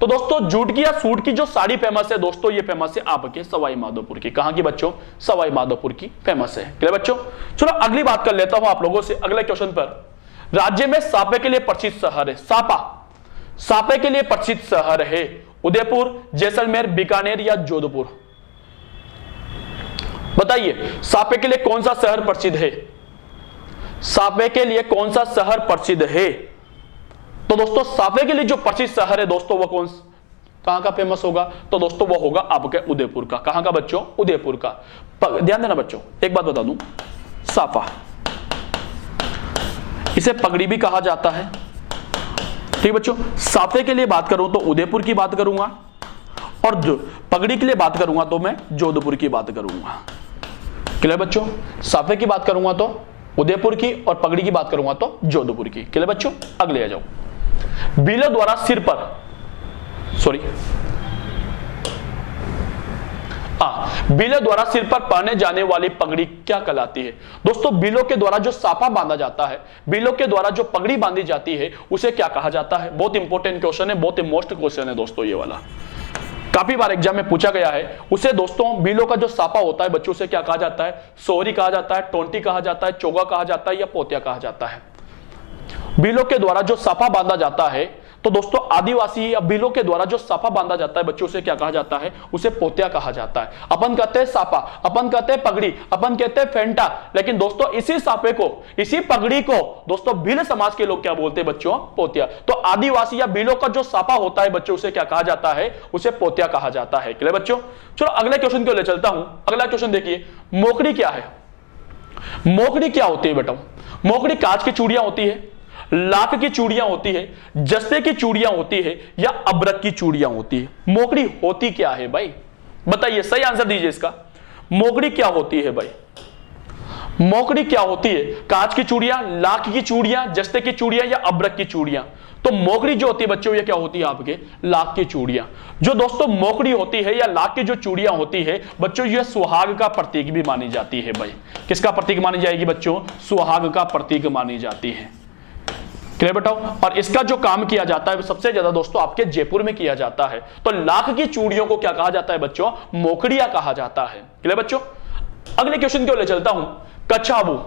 तो दोस्तों जूट की या सूट की जो साड़ी फेमस है दोस्तों, ये फेमस है आपके सवाई माधोपुर की। कहां की बच्चों? सवाई माधोपुर की फेमस है। क्लियर बच्चों? चलो अगली बात कर लेता हूं आप लोगों से अगले क्वेश्चन पर। राज्य में सापे के लिए प्रसिद्ध शहर है, सापे के लिए प्रसिद्ध शहर है उदयपुर, जैसलमेर, बीकानेर या जोधपुर? बताइए, सापे के लिए कौन सा शहर प्रसिद्ध है? सापे के लिए कौन सा शहर प्रसिद्ध है? तो दोस्तों सापे के लिए जो प्रसिद्ध शहर है दोस्तों, वो कहां का फेमस होगा? तो दोस्तों वो होगा आपके उदयपुर का। कहां का बच्चों? उदयपुर का। ध्यान देना बच्चों, एक बात बता दूं, साफा इसे पगड़ी भी कहा जाता है। ठीक बच्चों, साफे के लिए बात करूं तो उदयपुर की बात करूंगा, और जो पगड़ी के लिए बात करूंगा तो मैं जोधपुर की बात करूंगा। क्लियर बच्चों? साफे की बात करूंगा तो उदयपुर की, और पगड़ी की बात करूंगा तो जोधपुर की। क्लियर बच्चों? अगले आ जाओ। बिलों द्वारा सिर पर, बिलों द्वारा सिर पर पहने जाने वाली पगड़ी क्या कहलाती है? दोस्तों बिलों के द्वारा जो साफा बांधा जाता है, बिलों के द्वारा जो पगड़ी बांधी जाती है, उसे क्या कहा जाता है? बहुत इंपॉर्टेंट क्वेश्चन है, बहुत मोस्ट क्वेश्चन है दोस्तों ये वाला, काफी बार एग्जाम में पूछा गया है। उसे दोस्तों बिलों का जो साफा होता है बच्चों से क्या कहा जाता है? सोहरी कहा जाता है, टोंटी कहा जाता है, चोगा कहा जाता है, या पोतिया कहा जाता है? बिलों के द्वारा जो साफा बांधा जाता है तो दोस्तों आदिवासी या बिलों के द्वारा जो साफा बांधा जाता है बच्चों से क्या कहा जाता है? उसे पोतिया कहा जाता है। अपन कहते हैं साफा, अपन कहते हैं पगड़ी, अपन कहते हैं फेंटा, लेकिन दोस्तों इसी साफे को, इसी पगड़ी को दोस्तों भील समाज के लोग क्या बोलते हैं बच्चों? पोतिया। तो आदिवासी या बिलों का जो साफा होता है बच्चों उसे क्या कहा जाता है? उसे पोतिया कहा जाता है। क्लियर बच्चों? चलो अगले क्वेश्चन को ले चलता हूं। अगला क्वेश्चन देखिए, मोकड़ी क्या है? मोकड़ी क्या होती है बेटा? मोकड़ी कांच की चूड़ियां होती है, लाख की चूड़ियां होती है, जस्ते की चूड़ियां होती है, या अबरक की चूड़ियां होती है? मोकड़ी होती क्या है भाई? बताइए, सही आंसर दीजिए इसका। मोकड़ी क्या होती है भाई? मोकड़ी क्या होती है? कांच की चूड़ियां, लाख की चूड़ियां, जस्ते की चूड़ियां, या अबरक की चूड़ियां? तो मोकड़ी जो होती है बच्चों, ये क्या होती है आपके? लाख की चूड़ियां। जो दोस्तों मोकड़ी होती है या लाख की जो चूड़ियां होती है बच्चों, ये सुहाग का प्रतीक भी मानी जाती है भाई। किसका प्रतीक मानी जाएगी बच्चों? सुहाग का प्रतीक मानी जाती है। क्लियर बताओ? और इसका जो काम किया जाता है सबसे ज्यादा दोस्तों आपके जयपुर में किया जाता है। तो लाख की चूड़ियों को क्या कहा जाता है बच्चों? मोकड़िया कहा जाता है। क्लियर बच्चों? अगले क्वेश्चन को ले चलता हूं। कछाऊ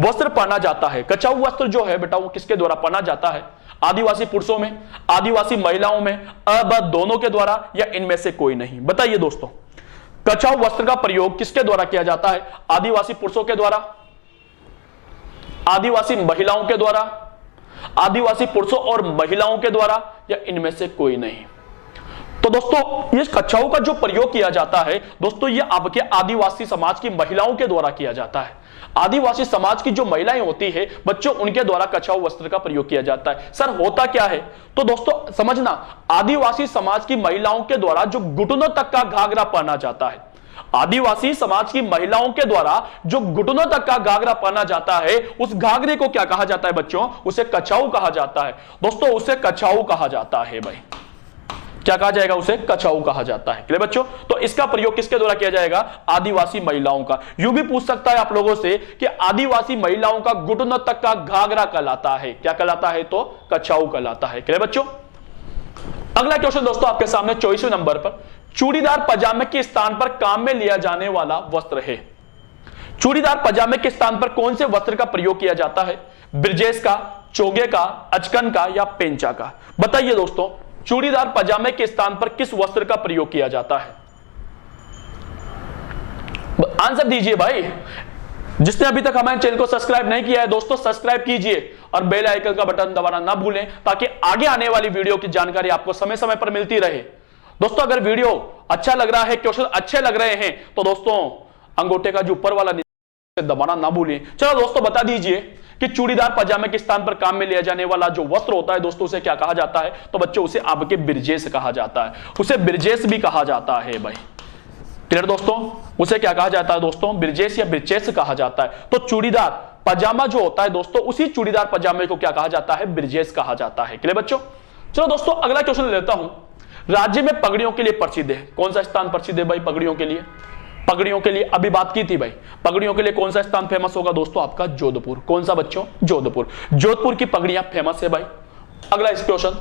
वस्त्र पहना जाता है, कछाऊ वस्त्र जो है बेटा वो किसके द्वारा पहना जाता है? आदिवासी पुरुषों में, आदिवासी महिलाओं में, अब दोनों के द्वारा, या इनमें से कोई नहीं? बताइए दोस्तों, कछाऊ वस्त्र का प्रयोग किसके द्वारा किया जाता है? आदिवासी पुरुषों के द्वारा, आदिवासी महिलाओं के द्वारा, आदिवासी पुरुषों और महिलाओं के द्वारा, या इनमें से कोई नहीं। तो दोस्तों ये कच्छाऊ का जो प्रयोग किया जाता है दोस्तों, ये आपके आदिवासी समाज की महिलाओं के द्वारा किया जाता है। आदिवासी समाज की जो महिलाएं होती है बच्चों, उनके द्वारा कच्छाऊ वस्त्र का प्रयोग किया जाता है। सर होता क्या है? तो दोस्तों समझना, आदिवासी समाज की महिलाओं के द्वारा जो घुटनों तक का घाघरा पहना जाता है, आदिवासी समाज की महिलाओं के द्वारा जो घुटनों तक का घाघरा पहना जाता है, उस घाघरे को क्या कहा जाता है बच्चों? उसे कच्छाऊ कहा जाता है। दोस्तों उसे कच्छाऊ कहा जाता है भाई, क्या कहा जाएगा? उसे कच्छाऊ कहा जाता है। क्लियर बच्चों? तो इसका प्रयोग किसके द्वारा किया जाएगा? आदिवासी महिलाओं का। यूं भी पूछ सकता है आप लोगों से कि आदिवासी महिलाओं का घुटनों तक का घाघरा कहलाता है, क्या कहलाता है? तो कच्छाऊ कहलाता है। क्लियर बच्चों? अगला क्वेश्चन दोस्तों आपके सामने 24वें नंबर पर, चूड़ीदार पजामे के स्थान पर काम में लिया जाने वाला वस्त्र है। चूड़ीदार पजामे के स्थान पर कौन से वस्त्र का प्रयोग किया जाता है? ब्रजेश का, चोगे का, अचकन का, या पेंचा का? बताइए दोस्तों, चूड़ीदार पजामे के स्थान पर किस वस्त्र का प्रयोग किया जाता है? आंसर दीजिए भाई। जिसने अभी तक हमारे चैनल को सब्सक्राइब नहीं किया है दोस्तों, सब्सक्राइब कीजिए और बेल आइकन का बटन दबाना ना भूलें, ताकि आगे आने वाली वीडियो की जानकारी आपको समय समय पर मिलती रहे। दोस्तों अगर वीडियो अच्छा लग रहा है, क्वेश्चन अच्छे लग रहे हैं, तो दोस्तों अंगूठे का जो ऊपर वाला दबाना ना भूलें। चलो दोस्तों बता दीजिए कि चूड़ीदार पजामे के स्थान पर काम में लिया जाने वाला जो वस्त्र होता है दोस्तों, उसे क्या कहा जाता है? तो बच्चों उसे आपके ब्रजेश कहा जाता है। उसे ब्रजेश भी कहा जाता है भाई। क्लियर दोस्तों? उसे क्या कहा जाता है दोस्तों? ब्रजेश या ब्रजेश कहा जाता है। तो चूड़ीदार पजामा जो होता है दोस्तों, उसी चूड़ीदार पजामे को क्या कहा जाता है? ब्रजेश कहा जाता है। क्लियर बच्चों? चलो दोस्तों अगला क्वेश्चन लेता हूं। राज्य में पगड़ियों के लिए प्रसिद्ध है, कौन सा स्थान प्रसिद्ध है भाई पगड़ियों के लिए? पगड़ियों के लिए अभी बात की थी भाई, पगड़ियों के लिए कौन सा स्थान फेमस होगा दोस्तों? आपका जोधपुर। कौन सा बच्चों? जोधपुर। जोधपुर की पगड़ियां फेमस है भाई। अगला इस क्वेश्चन,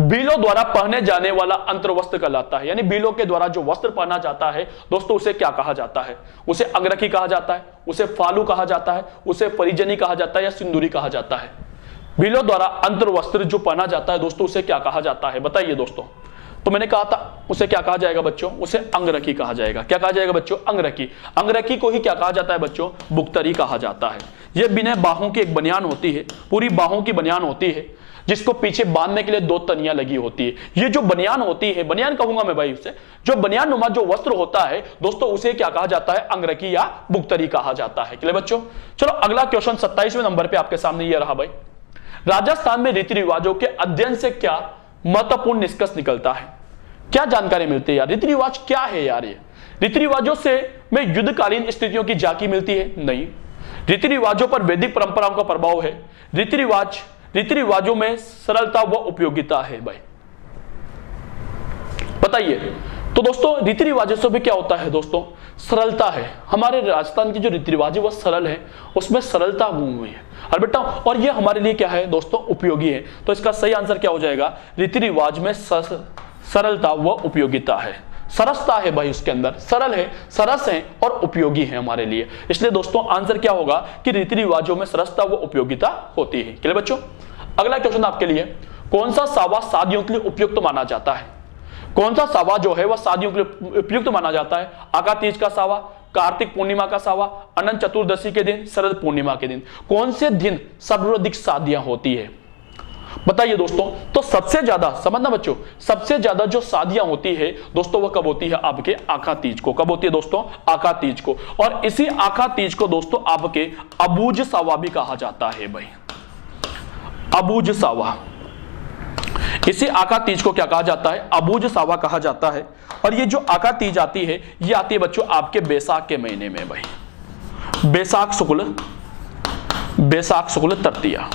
बीलों द्वारा पहने जाने वाला अंतर्वस्त्र कहलाता है, यानी बीलों के द्वारा जो वस्त्र पहना जाता है दोस्तों, उसे क्या कहा जाता है? उसे अंगरखी कहा जाता है, उसे फालू कहा जाता है, उसे परिजनी कहा जाता है, या सिंदूरी कहा जाता है? बीलों द्वारा अंतर्वस्त्र जो पहना जाता है दोस्तों, उसे क्या कहा जाता है? बताइए दोस्तों। तो मैंने कहा था उसे क्या कहा जाएगा बच्चों? उसे अंगरखी कहा जाएगा। क्या कहा जाएगा बच्चों? अंगरखी। अंगरखी को ही क्या कहा जाता है बच्चों? बुक्तरी कहा जाता है। यह बिना बाहों की एक बनियान होती है, पूरी बाहों की बनियान होती है, जिसको पीछे बांधने के लिए दो तनियां लगी होती है। ये जो बनियान होती है, बनियान कहूंगा मैं भाई उसे, जो बनियान नुमा जो वस्त्र होता है दोस्तों, उसे क्या कहा जाता है? अंगरखी या बुक्तरी कहा जाता है। क्लियर बच्चों? चलो अगला क्वेश्चन 27वें नंबर पे आपके सामने ये रहा भाई, राजस्थान में रीति रिवाजों के अध्ययन से क्या महत्वपूर्ण निष्कर्ष निकलता है? क्या जानकारी मिलती है यार? रीति रिवाज क्या है यार? ये रीति रिवाजों से में युद्धकालीन स्थितियों की झांकी मिलती है? नहीं। रीति रिवाजों पर वैदिक परंपराओं का प्रभाव है। रीति रिवाजों में सरलता व उपयोगिता है भाई। बताइए। तो दोस्तों रीति रिवाजों से भी क्या होता है दोस्तों? सरलता है। हमारे राजस्थान की जो रीति रिवाज है वो सरल है, उसमें सरलता हुई है। और बेटा और ये हमारे लिए क्या है दोस्तों? उपयोगी है। तो इसका सही आंसर क्या हो जाएगा? रीति रिवाज में सरलता व उपयोगिता है। सरसता है भाई, उसके अंदर सरल है, सरस है और उपयोगी है हमारे लिए। इसलिए दोस्तों आंसर क्या होगा कि रीति रिवाजों में सरसता व उपयोगिता होती है। क्लियर बच्चों? अगला क्वेश्चन आपके लिए, कौन सा सावा शादियों के लिए उपयुक्त माना जाता है? कौन सा सावा जो है वह शादियों के लिए उपयुक्त माना जाता है? आका तीज का सावा, कार्तिक पूर्णिमा का सावा, अनंत चतुर्दशी के दिन, शरद पूर्णिमा के दिन। कौन से दिन सर्वाधिक शादियां होती है? बताइए दोस्तों। तो सबसे ज्यादा समझना बच्चों, सबसे ज्यादा जो शादियां होती है दोस्तों, वह कब होती है? आपके आखा तीज को। कब होती है दोस्तों? आखा तीज को। और इसी आखा तीज को दोस्तों आपके अबूझ सावा भी कहा जाता है भाई। अबूझ सावा, इसी आका तीज को क्या कहा जाता है? अबूझ सावा कहा जाता है। और ये जो आका तीज आती है, ये आती है बच्चों आपके बैसाख के महीने में भाई। बैसाख शुक्ल तृतीया,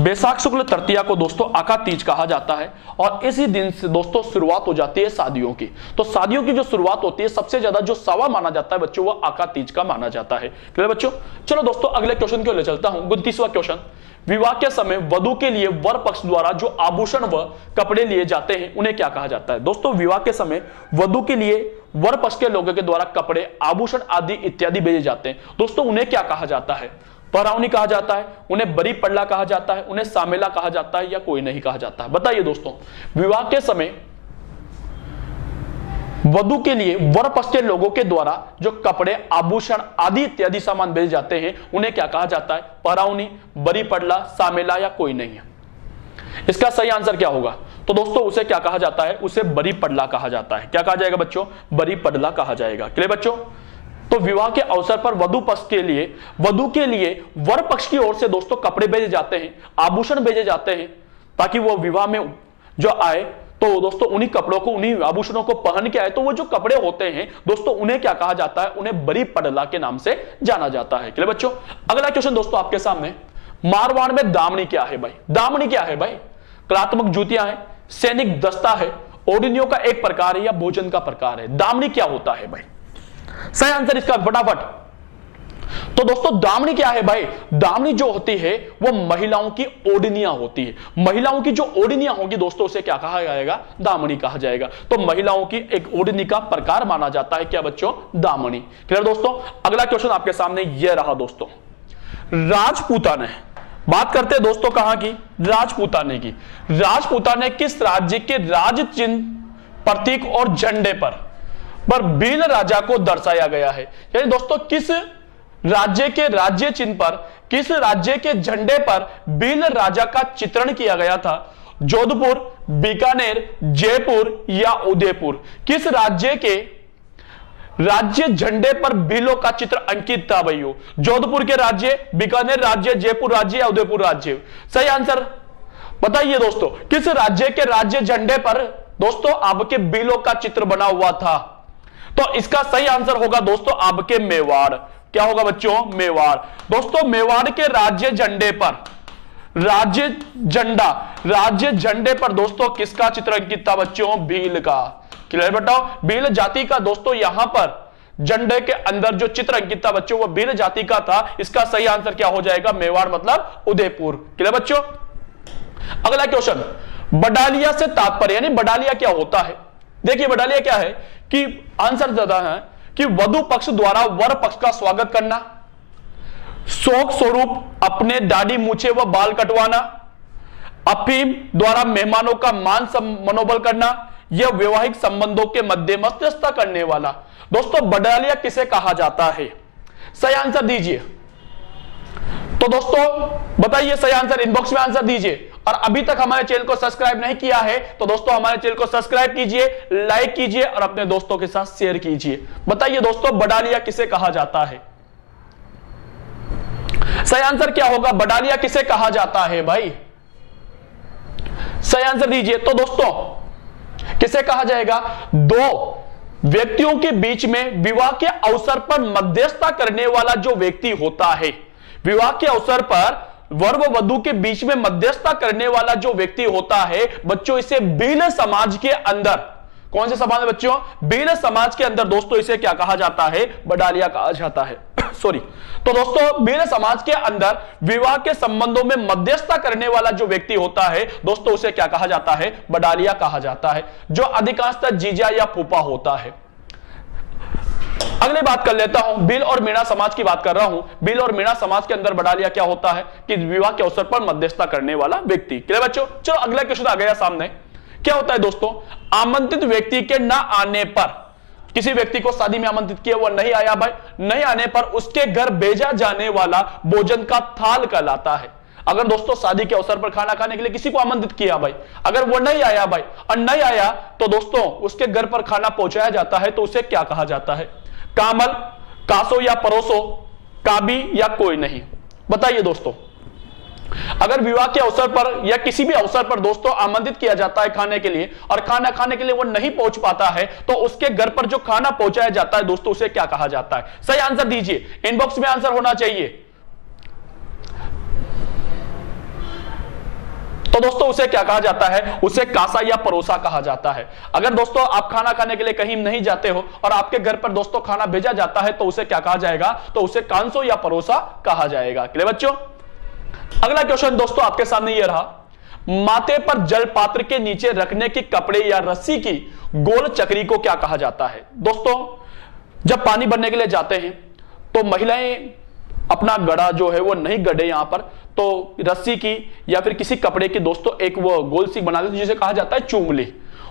बैसाख शुक्ल तृतीया को दोस्तों आका तीज कहा जाता है। और इसी दिन से दोस्तों शुरुआत हो जाती है शादियों की। तो शादियों की जो शुरुआत होती है, सबसे ज्यादा जो सावा माना जाता है बच्चों, वो आका तीज का माना जाता है। क्लियर बच्चों? चलो दोस्तों अगले क्वेश्चन को ले चलता हूं। 29वां क्वेश्चन, विवाह के समय वधु के लिए वर पक्ष द्वारा जो आभूषण व कपड़े लिए जाते हैं, उन्हें क्या कहा जाता है? दोस्तों विवाह के समय वधु के लिए वर पक्ष के लोगों के द्वारा कपड़े, आभूषण आदि इत्यादि भेजे जाते हैं दोस्तों, उन्हें क्या कहा जाता है? परावनी कहा जाता है, उन्हें बरी पड़ला कहा जाता है, उन्हें सामेला कहा जाता है, या कोई नहीं कहा जाता है? बताइए दोस्तों। विवाह के समय वधु के लिए वर पक्ष के लोगों के द्वारा जो कपड़े, आभूषण आदि इत्यादि सामान भेजे जाते हैं उन्हें क्या कहा जाता है? पराउनी, बरी पडला, सामेला या कोई नहीं है। इसका सही आंसर क्या होगा? तो दोस्तों उसे क्या कहा जाता है? उसे बरी पडला कहा जाता है। क्या कहा जाएगा बच्चों? बरी पडला कहा जाएगा। क्लियर बच्चों? तो विवाह के अवसर पर वधु के लिए वर पक्ष की ओर से दोस्तों कपड़े भेजे जाते हैं, आभूषण भेजे जाते हैं, ताकि वो विवाह में जो आए तो दोस्तों उन्हीं कपड़ों को, उन्हीं आभूषणों को पहन के आए। तो वो जो कपड़े होते हैं दोस्तों उन्हें क्या कहा जाता है? उन्हें बरी पडला के नाम से जाना जाता है। क्लियर बच्चों? अगला क्वेश्चन दोस्तों आपके सामने, मारवाड़ में दामनी क्या है भाई? दामनी क्या है भाई? कलात्मक जूतियां है, सैनिक दस्ता है, ओढ़नियों का एक प्रकार है या भोजन का प्रकार है? दामनी क्या होता है भाई? सही आंसर इसका फटाफट। तो दोस्तों दामनी क्या है भाई? दामनी जो होती है वो महिलाओं की ओढ़नियां होती है। महिलाओं की जो ओढ़नियां होगी दोस्तों उसे क्या कहा जाएगा? दामनी कहा जाएगा। तो महिलाओं की एक ओढ़नी का प्रकार माना जाता है क्या बच्चों? दामनी। क्लियर दोस्तों? अगला क्वेश्चन आपके सामने यह रहा दोस्तों, राजपूताने, बात करते हैं दोस्तों कहां की? राजपूताने की। राजपूताने किस राज्य के राज चिन्ह, प्रतीक और झंडे पर भील राजा को दर्शाया गया है? यानी दोस्तों किस राज्य के राज्य चिन्ह पर, किस राज्य के झंडे पर भील राजा का चित्रण किया गया था? जोधपुर, बीकानेर, जयपुर या उदयपुर? किस राज्य के राज्य झंडे पर भीलों का चित्र अंकित था भाइयों? जोधपुर के राज्य, बीकानेर राज्य, जयपुर राज्य या उदयपुर राज्य? सही आंसर बताइए दोस्तों, किस राज्य के राज्य झंडे पर दोस्तों आपके भीलों का चित्र बना हुआ था? तो इसका सही आंसर होगा दोस्तों आपके मेवाड़। क्या होगा बच्चों? मेवाड़। दोस्तों मेवाड़ के राज्य झंडे पर, राज्य झंडे पर दोस्तों किसका चित्र अंकित था बच्चों? भील का। क्लियर बताओ? भील जाति का दोस्तों यहां पर झंडे के अंदर जो चित्र अंकित था बच्चों वो भील जाति का था। इसका सही आंसर क्या हो जाएगा? मेवाड़ मतलब उदयपुर। क्लियर बच्चों? अगला क्वेश्चन, बडालिया से तात्पर्य, यानी बडालिया क्या होता है? देखिए बडालिया क्या है कि आंसर ज्यादा है कि वधु पक्ष द्वारा वर पक्ष का स्वागत करना, शौक स्वरूप अपने दाढ़ी मूछे व बाल कटवाना, अफीम द्वारा मेहमानों का मान मनोबल करना, यह वैवाहिक संबंधों के मध्य मध्यस्थता करने वाला। दोस्तों बडालिया किसे कहा जाता है? सही आंसर दीजिए। तो दोस्तों बताइए सही आंसर, इनबॉक्स में आंसर दीजिए। और अभी तक हमारे चैनल को सब्सक्राइब नहीं किया है तो दोस्तों हमारे चैनल को सब्सक्राइब कीजिए, लाइक कीजिए और अपने दोस्तों के साथ शेयर कीजिए। बताइए दोस्तों बडालिया किसे कहा जाता है? सही आंसर क्या होगा? बडालिया किसे कहा जाता है भाई? सही आंसर दीजिए। तो दोस्तों किसे कहा जाएगा? दो व्यक्तियों के बीच में विवाह के अवसर पर मध्यस्थता करने वाला जो व्यक्ति होता है, विवाह के अवसर पर वर व वधु के बीच में मध्यस्थता करने वाला जो व्यक्ति होता है बच्चों, इसे भील समाज के अंदर, कौन से समाज में बच्चों? भील समाज के अंदर दोस्तों इसे क्या कहा जाता है? बडालिया कहा जाता है। सॉरी। तो दोस्तों भील समाज के अंदर विवाह के संबंधों में मध्यस्थता करने वाला जो व्यक्ति होता है दोस्तों उसे क्या कहा जाता है? बडालिया कहा जाता है, जो अधिकांशतः जीजा या फूफा होता है। अगली बात कर लेता हूं, भील और मीणा समाज की बात कर रहा हूं। भील और मीणा समाज के अंदर बडालिया क्या होता है? कि विवाह के अवसर पर मध्यस्थता करने वाला व्यक्ति। क्लियर बच्चों? चलो अगला क्वेश्चन आ गया सामने। क्या होता है दोस्तों? आमंत्रित व्यक्ति के न आने पर, किसी व्यक्ति को शादी में आमंत्रित किया, वो नहीं आया भाई, नहीं आने पर उसके घर भेजा जाने वाला भोजन का थाल कहलाता है। अगर दोस्तों शादी के अवसर पर खाना खाने के लिए किसी को आमंत्रित किया भाई, अगर वो नहीं आया भाई और नहीं आया तो दोस्तों उसके घर पर खाना पहुंचाया जाता है तो उसे क्या कहा जाता है? कामल, कासो या परोसो, काबी या कोई नहीं? बताइए दोस्तों। अगर विवाह के अवसर पर या किसी भी अवसर पर दोस्तों आमंत्रित किया जाता है खाने के लिए और खाना खाने के लिए वो नहीं पहुंच पाता है तो उसके घर पर जो खाना पहुंचाया जाता है दोस्तों उसे क्या कहा जाता है? सही आंसर दीजिए, इनबॉक्स में आंसर होना चाहिए। तो दोस्तों उसे क्या कहा जाता है? उसे कासा या परोसा कहा जाता है। अगर दोस्तों आप खाना खाने के लिए कहीं नहीं जाते हो और आपके घर पर दोस्तों खाना भेजा जाता है तो उसे क्या कहा जाएगा? तो उसे कांसो या परोसा कहा जाएगा। क्लियर बच्चों? अगला क्वेश्चन दोस्तों आपके सामने यह रहा, माथे पर जल पात्र के नीचे रखने की कपड़े या रस्सी की गोल चक्री को क्या कहा जाता है? दोस्तों जब पानी भरने के लिए जाते हैं तो महिलाएं अपना गड़ा जो है वो नहीं गड़े यहां पर, तो रस्सी की या फिर किसी कपड़े की दोस्तों एक वो गोल सी बना देती जिसे कहा जाता है चुंगली।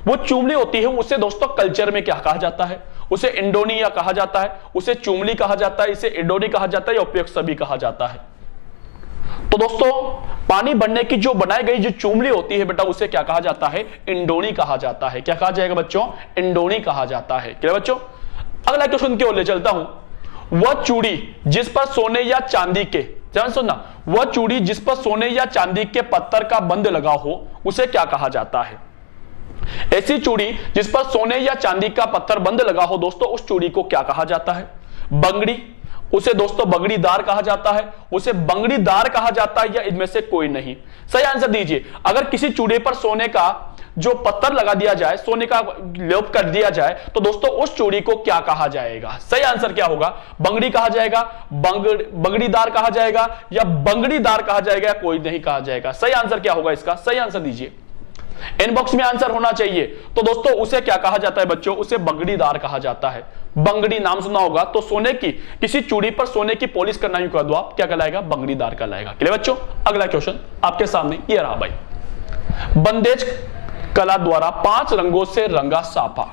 वो चुमली होती है उसे दोस्तों कल्चर में क्या कहा जाता है? उसे इंडोनिया कहा जाता है, उसे चुमली कहा जाता है, इसे इंडोनी कहा जाता है या उपयुक्त सभी कहा जाता है। तो दोस्तों पानी भरने की जो बनाई गई जो चुमली होती है बेटा उसे क्या कहा जाता है? इंडोनी कहा जाता है। क्या कहा जाएगा बच्चों? इंडोनी कहा जाता है। क्या बच्चों? अगला क्वेश्चन की ओर ले चलता हूं। वह चूड़ी जिस पर सोने या चांदी के, ध्यान सुनना, वह चूड़ी जिस पर सोने या चांदी के पत्थर का बंद लगा हो उसे क्या कहा जाता है? ऐसी चूड़ी जिस पर सोने या चांदी का पत्थर बंद लगा हो दोस्तों उस चूड़ी को क्या कहा जाता है? बंगड़ी, उसे दोस्तों बंगड़ीदार कहा जाता है, उसे बंगड़ीदार कहा जाता है या इनमें से कोई नहीं? सही आंसर दीजिए। अगर किसी चूड़ी पर सोने का जो पत्थर लगा दिया जाए, सोने का लेप कर दिया जाए तो दोस्तों उस चूड़ी को क्या कहा जाएगा? सही आंसर क्या होगा? बंगड़ी कहा जाएगा, बंगड़ीदार कहा जाएगा या बंगड़ीदार कहा जाएगा या कोई नहीं कहा जाएगा? सही आंसर क्या होगा इसका? सही आंसर दीजिए, इनबॉक्स में आंसर होना चाहिए। तो दोस्तों उसे क्या कहा जाता है बच्चों? उसे बंगड़ीदार कहा जाता है। बंगड़ी नाम सुना होगा, तो सोने की किसी चूड़ी पर सोने की पॉलिश करना यूं कर दो आप, क्या कहलाएगा? बंगड़ीदार कहलाएगा। क्लियर बच्चों? अगला क्वेश्चन आपके सामने ये रहा भाई। बंदेज कला द्वारा 5 रंगों से रंगा साफा।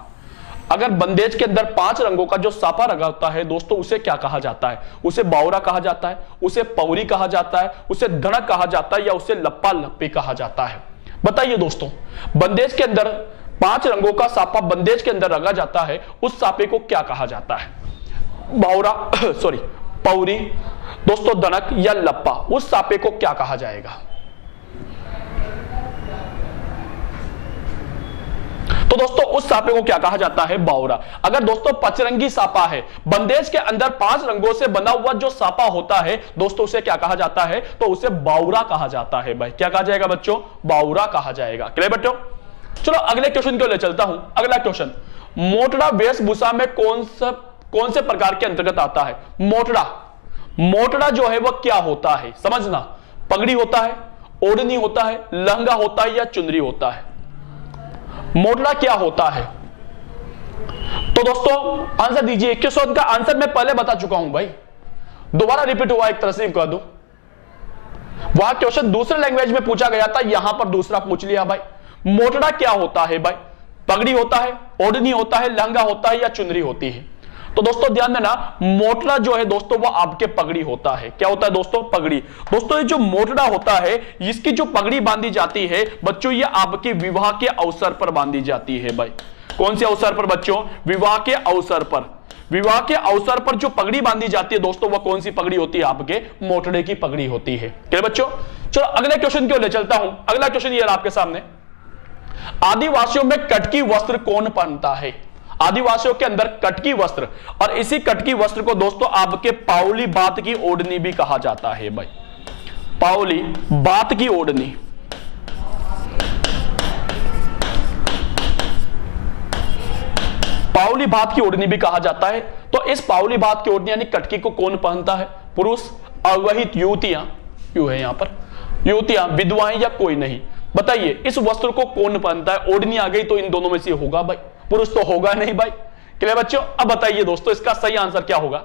अगर बंदेज के अंदर 5 रंगों का जो साफा रंगा होता है दोस्तों उसे क्या कहा जाता है? उसे बावरा कहा जाता है, उसे पौरी कहा जाता है, उसे धड़क कहा जाता है या उसे लप्पा लप्पी कहा जाता है? बताइए दोस्तों, बंदेज के अंदर 5 रंगों का साफा बंदेज के अंदर रंगा जाता है, उस साफे को क्या कहा जाता है? बावरा सॉरी पौरी दोस्तों, दनक या लप्पा, उस साफे को क्या कहा जाएगा? तो दोस्तों उस साफे को क्या कहा जाता है? बावरा। अगर दोस्तों 5 साफा है, बंदेज के अंदर 5 रंगों से बना हुआ जो साफा होता है दोस्तों उसे क्या कहा जाता है? तो उसे बावरा कहा जाता है भाई। क्या कहा जाएगा बच्चों? बावरा कहा जाएगा। क्लियर बच्चों? चलो अगले क्वेश्चन को ले चलता हूं। अगला क्वेश्चन, मोटड़ा वेशभूषा में कौन से प्रकार के अंतर्गत आता है? मोटड़ा जो है वह क्या होता है? समझना, पगड़ी होता है, ओढ़नी होता है, लहंगा होता है या चुनरी होता है? मोटड़ा क्या होता है? तो दोस्तों आंसर दीजिए। क्वेश्चन का आंसर मैं पहले बता चुका हूं भाई, दोबारा रिपीट हुआ एक तरह से कह दो। वहां क्वेश्चन दूसरे लैंग्वेज में पूछा गया था, यहां पर दूसरा पूछ लिया भाई। मोटड़ा क्या होता है भाई? पगड़ी होता है, ओढ़नी होता है, लहंगा होता है या चुनरी होती है? तो दोस्तों ध्यान देना, मोटड़ा जो है दोस्तों वो आपके पगड़ी होता है। क्या होता है दोस्तों? पगड़ी। दोस्तों ये जो मोटड़ा होता है इसकी जो पगड़ी बांधी जाती है बच्चों, ये आपके विवाह के अवसर पर बांधी जाती है भाई। कौन से अवसर पर बच्चों? विवाह के अवसर पर। विवाह के अवसर पर जो पगड़ी बांधी जाती है दोस्तों वह कौन सी पगड़ी होती है? आपके मोटड़े की पगड़ी होती है। क्लियर बच्चों? चलो अगले क्वेश्चन की ओर ले चलता हूं। अगला क्वेश्चन ये आपके सामने, आदिवासियों में कटकी वस्त्र कौन पहनता है? आदिवासियों के अंदर कटकी वस्त्र, और इसी कटकी वस्त्र को दोस्तों आपके पावली बात की ओढ़नी भी कहा जाता है भाई। पावली बात की ओढ़नी। पावली भात की ओढ़नी भी कहा जाता है। तो इस पावली भात की ओढ़नी यानी कटकी को कौन पहनता है? पुरुष, अविवाहित युवतियां, क्यों है यहां पर युवतियां, विधवाएं या कोई नहीं? बताइए इस वस्त्र को कौन पहनता है? ओढ़नी आ गई तो इन दोनों में से होगा भाई, पुरुष तो होगा नहीं भाई। क्लियर बच्चों? अब बताइए दोस्तों इसका सही आंसर क्या होगा?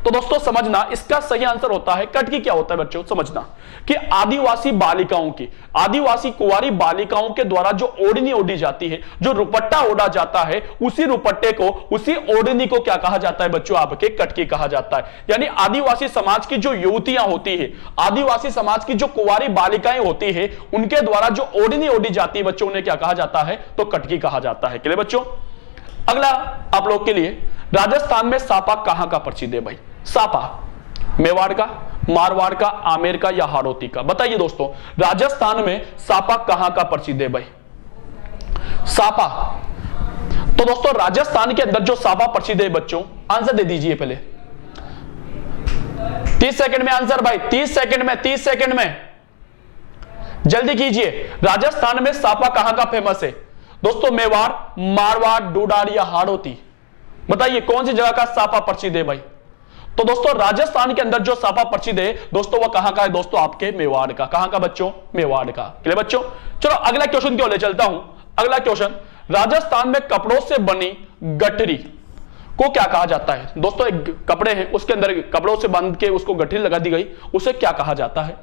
तो दोस्तों समझना, इसका सही आंसर होता है, कटकी क्या होता है बच्चों? समझना कि आदिवासी बालिकाओं की, आदिवासी कुंवारी बालिकाओं के द्वारा जो ओढ़नी ओढ़ी जाती है, जो रुपट्टा ओढ़ा जाता है, उसी रुपट्टे को, उसी ओढ़नी को क्या कहा जाता है बच्चों? आपके कटकी कहा जाता है। यानी आदिवासी समाज की जो युवतियां होती है, आदिवासी समाज की जो कुंवारी बालिकाएं होती है, उनके द्वारा जो ओढ़नी ओढ़ी जाती है बच्चों उन्हें क्या कहा जाता है? तो कटकी कहा जाता है। क्लियर बच्चों? अगला आप लोग के लिए, राजस्थान में सापा कहां का प्रसिद्ध है भाई? सापा मेवाड़ का, मारवाड़ का, आमेर का या हाड़ौती का? बताइए दोस्तों राजस्थान में सापा कहां का प्रसिद्ध है भाई? सापा। तो दोस्तों राजस्थान के अंदर जो सापा प्रसिद्ध है बच्चों, आंसर दे दीजिए पहले। 30 सेकंड में आंसर भाई, 30 सेकंड में, 30 सेकंड में जल्दी कीजिए। राजस्थान में सापा कहां का फेमस है दोस्तों? मेवाड़, मारवाड़, डोडार या हाड़ौती? बताइए कौन सी जगह का सापा प्रसिद्ध है भाई? तो दोस्तों राजस्थान के अंदर जो सापा प्रसिद्ध है दोस्तों वह कहां का है दोस्तों? आपके मेवाड़ का। कहां का बच्चों? मेवाड़ का। क्लियर बच्चों? चलो अगला क्वेश्चन की ओर ले चलता हूं। अगला क्वेश्चन, राजस्थान में कपड़ों से बनी गठरी को क्या कहा जाता है? दोस्तों एक कपड़े हैं उसके अंदर कपड़ों से बांध के उसको गठरी लगा दी गई, उसे क्या कहा जाता है?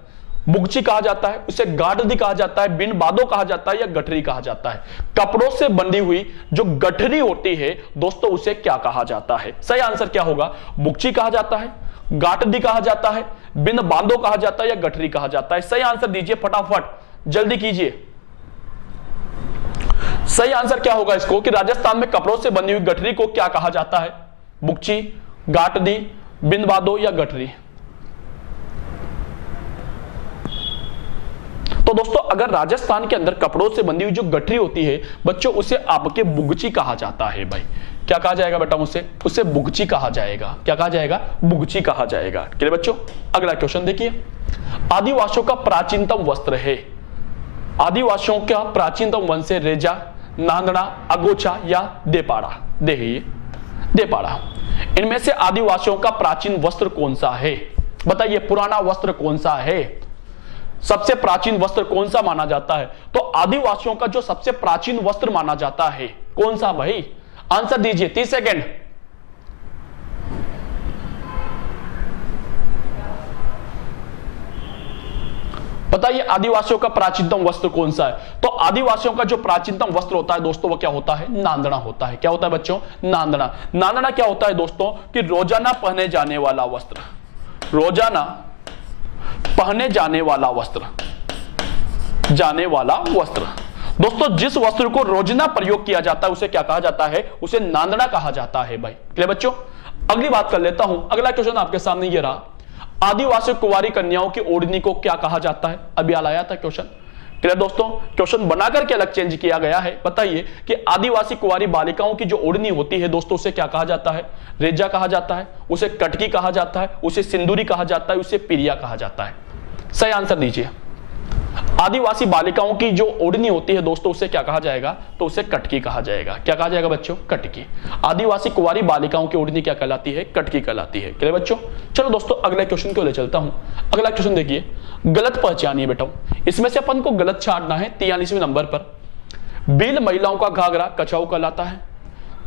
बुगची कहा जाता है, उसे गाटदी कहा जाता है, बिन बादो कहा जाता है या गठरी कहा जाता है। कपड़ों से बंधी हुई जो गठरी होती है दोस्तों उसे क्या कहा जाता है? सही आंसर क्या होगा? बुगची कहा जाता है, गाटदी कहा जाता है, बिन बांधो कहा जाता है या गठरी कहा जाता है? सही आंसर दीजिए फटाफट, जल्दी कीजिए। सही आंसर क्या होगा इसको कि राजस्थान में कपड़ों से बनी हुई गठरी को क्या कहा जाता है? बुगची, गाटदी, बिन बांधो या गठरी? तो दोस्तों अगर राजस्थान के अंदर कपड़ों से बंधी हुई जो गठरी होती है बच्चों उसे आपके बुगची कहा जाता है भाई। क्या कहा जाएगा बेटा? उसे बुगची कहा जाएगा। क्या कहा जाएगा? बुगची कहा जाएगा। क्लियर बच्चों? अगला क्वेश्चन देखिए, आदिवासियों का प्राचीनतम वस्त्र है। आदिवासियों का प्राचीनतम वंश है रेजा, नांदड़ा, अगोचा या देपाड़ा। देपाड़ा। इनमें से आदिवासियों का प्राचीन वस्त्र कौन सा है? बताइए पुराना वस्त्र कौन सा है? सबसे प्राचीन वस्त्र कौन सा माना जाता है? तो आदिवासियों का जो सबसे प्राचीन वस्त्र माना जाता है कौन सा भाई? आंसर दीजिए, 30 सेकेंड। बताइए आदिवासियों का प्राचीनतम वस्त्र कौन सा है? तो आदिवासियों का जो प्राचीनतम वस्त्र होता है दोस्तों वो क्या होता है? नांदड़ा होता है। क्या होता है बच्चों? नांदड़ा। नांदड़ा क्या होता है दोस्तों कि रोजाना पहने जाने वाला वस्त्र, रोजाना पहने जाने वाला वस्त्र, दोस्तों जिस वस्त्र को रोजाना प्रयोग किया जाता है उसे क्या कहा जाता है? उसे नांदड़ा कहा जाता है भाई। क्लियर बच्चों? अगली बात कर लेता हूं। अगला क्वेश्चन आपके सामने ये रहा, आदिवासी कुंवारी कन्याओं की ओढ़नी को क्या कहा जाता है? अभी आया था क्वेश्चन। क्लियर दोस्तों? क्वेश्चन बनाकर के अलग चेंज किया गया है। बताइए कि आदिवासी कुंवारी बालिकाओं की जो ओढ़नी होती है दोस्तों उसे क्या कहा जाता है? रेजा कहा जाता है, उसे कटकी कहा जाता है, उसे सिंदूरी कहा जाता है, उसे पिरिया कहा जाता है? सही आंसर दीजिए। आदिवासी बालिकाओं की जो ओढ़नी होती है दोस्तों उसे क्या कहा जाएगा? तो उसे कटकी कहा जाएगा। क्या कहा जाएगा बच्चों? कटकी। आदिवासी कुंवारी बालिकाओं की ओढ़नी क्या कहलाती है? कटकी कहलाती है। क्लियर बच्चों? चलो दोस्तों अगले क्वेश्चन को ले चलता हूं। अगला क्वेश्चन देखिए, गलत पहचानिए बेटा। इसमें से अपन को गलत छांटना है। 43वें नंबर पर, भील महिलाओं का घाघरा कछाऊ कहलाता है।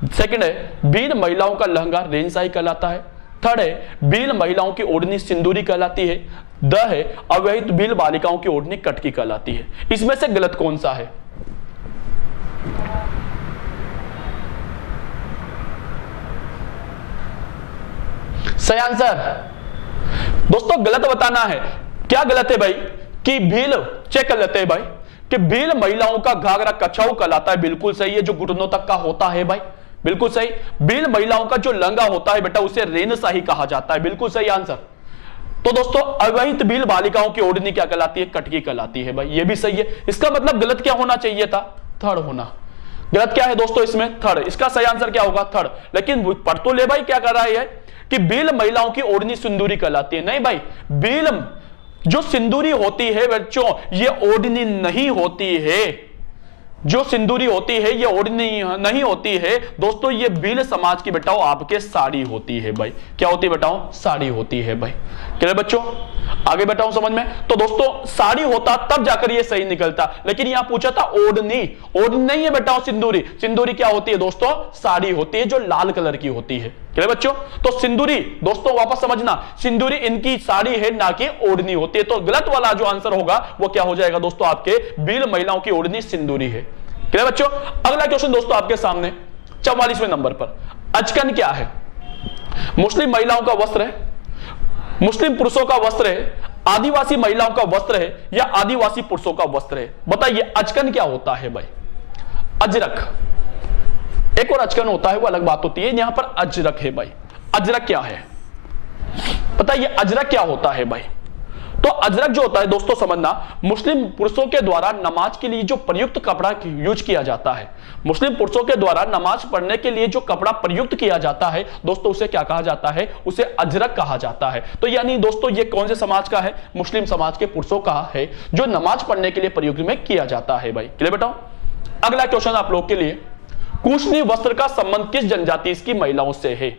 सेकंड है भील महिलाओं का लहंगा रेंसाई कहलाता है। थर्ड है भील महिलाओं की ओढ़नी सिंदूरी कहलाती है। द है अविवाहित भील बालिकाओं की ओढ़नी कटकी कहलाती है। इसमें से गलत कौन सा है? सही आंसर दोस्तों गलत बताना है। क्या गलत है भाई? कि भील, चेक कर लेते हैं भाई, कि भील महिलाओं का घाघरा कछाऊ कहलाता है। बिल्कुल सही है, जो घुटनों तक का होता है भाई। बिल्कुल सही। भील महिलाओं का जो लहंगा होता है बेटा उसे रेनसाही कहा जाता है। बिल्कुल सही आंसर। तो दोस्तों अविवाहित भील बालिकाओं की ओढ़नी क्या कहलाती है? कटकी कहलाती है भाई। ये भी सही है। इसका मतलब गलत क्या होना चाहिए था? थर्ड होना। गलत क्या है दोस्तों इसमें? थर्ड। इसका सही आंसर क्या होगा? थर्ड। लेकिन पढ़ तो ले भाई, क्या कर रहा है कि भील महिलाओं की ओढ़नी सिंदूरी कहलाती है। नहीं भाई, भील जो सिंदूरी होती है बच्चों ये ओढ़नी नहीं होती है। जो सिंदूरी होती है ये ओढ़नी नहीं होती है दोस्तों, ये भील समाज की बेटाओ आपके साड़ी होती है भाई। क्या होती है बेटाओ? साड़ी होती है भाई। क्लियर बच्चों? आगे बेटाओ समझ में? तो दोस्तों साड़ी होता तब जाकर ये सही निकलता, लेकिन यहां पूछा था ओढ़नी। ओढ़नी नहीं है बेटाओ सिंदूरी। सिंदूरी क्या होती है दोस्तों? साड़ी होती है जो लाल कलर की होती है। क्लियर बच्चों? तो सिंदूरी दोस्तों वापस समझना, सिंदूरी इनकी साड़ी है ना कि ओढ़नी होती है। तो गलत वाला जो आंसर होगा वो क्या हो जाएगा दोस्तों? आपके भील महिलाओं की ओढ़नी सिंदूरी है। क्लियर बच्चों? अगला क्वेश्चन दोस्तों आपके सामने 44वें नंबर पर, अचकन क्या है? मुस्लिम महिलाओं का वस्त्र है, मुस्लिम पुरुषों का वस्त्र है, आदिवासी महिलाओं का वस्त्र है या आदिवासी पुरुषों का वस्त्र है? बताइए अचकन क्या होता है भाई? अजरक। एक और अचकन होता है वो अलग बात होती है, यहां पर अजरक है भाई। अजरक क्या है? बताइए अजरक क्या होता है भाई? तो अजरक जो होता है दोस्तों समझना, मुस्लिम पुरुषों के द्वारा नमाज के लिए जो प्रयुक्त कपड़ा यूज किया जाता है, मुस्लिम पुरुषों के द्वारा नमाज पढ़ने के लिए जो कपड़ा प्रयुक्त किया जाता है दोस्तों उसे क्या कहा जाता है? उसे अजरक कहा जाता है। तो यानी दोस्तों ये कौन से समाज का है? मुस्लिम समाज के पुरुषों का है जो नमाज पढ़ने के लिए प्रयोग में किया जाता है भाई। क्लियर बेटाओ? अगला क्वेश्चन आप लोग के लिए, कुशनी वस्त्र का संबंध किस जनजाति की महिलाओं से है?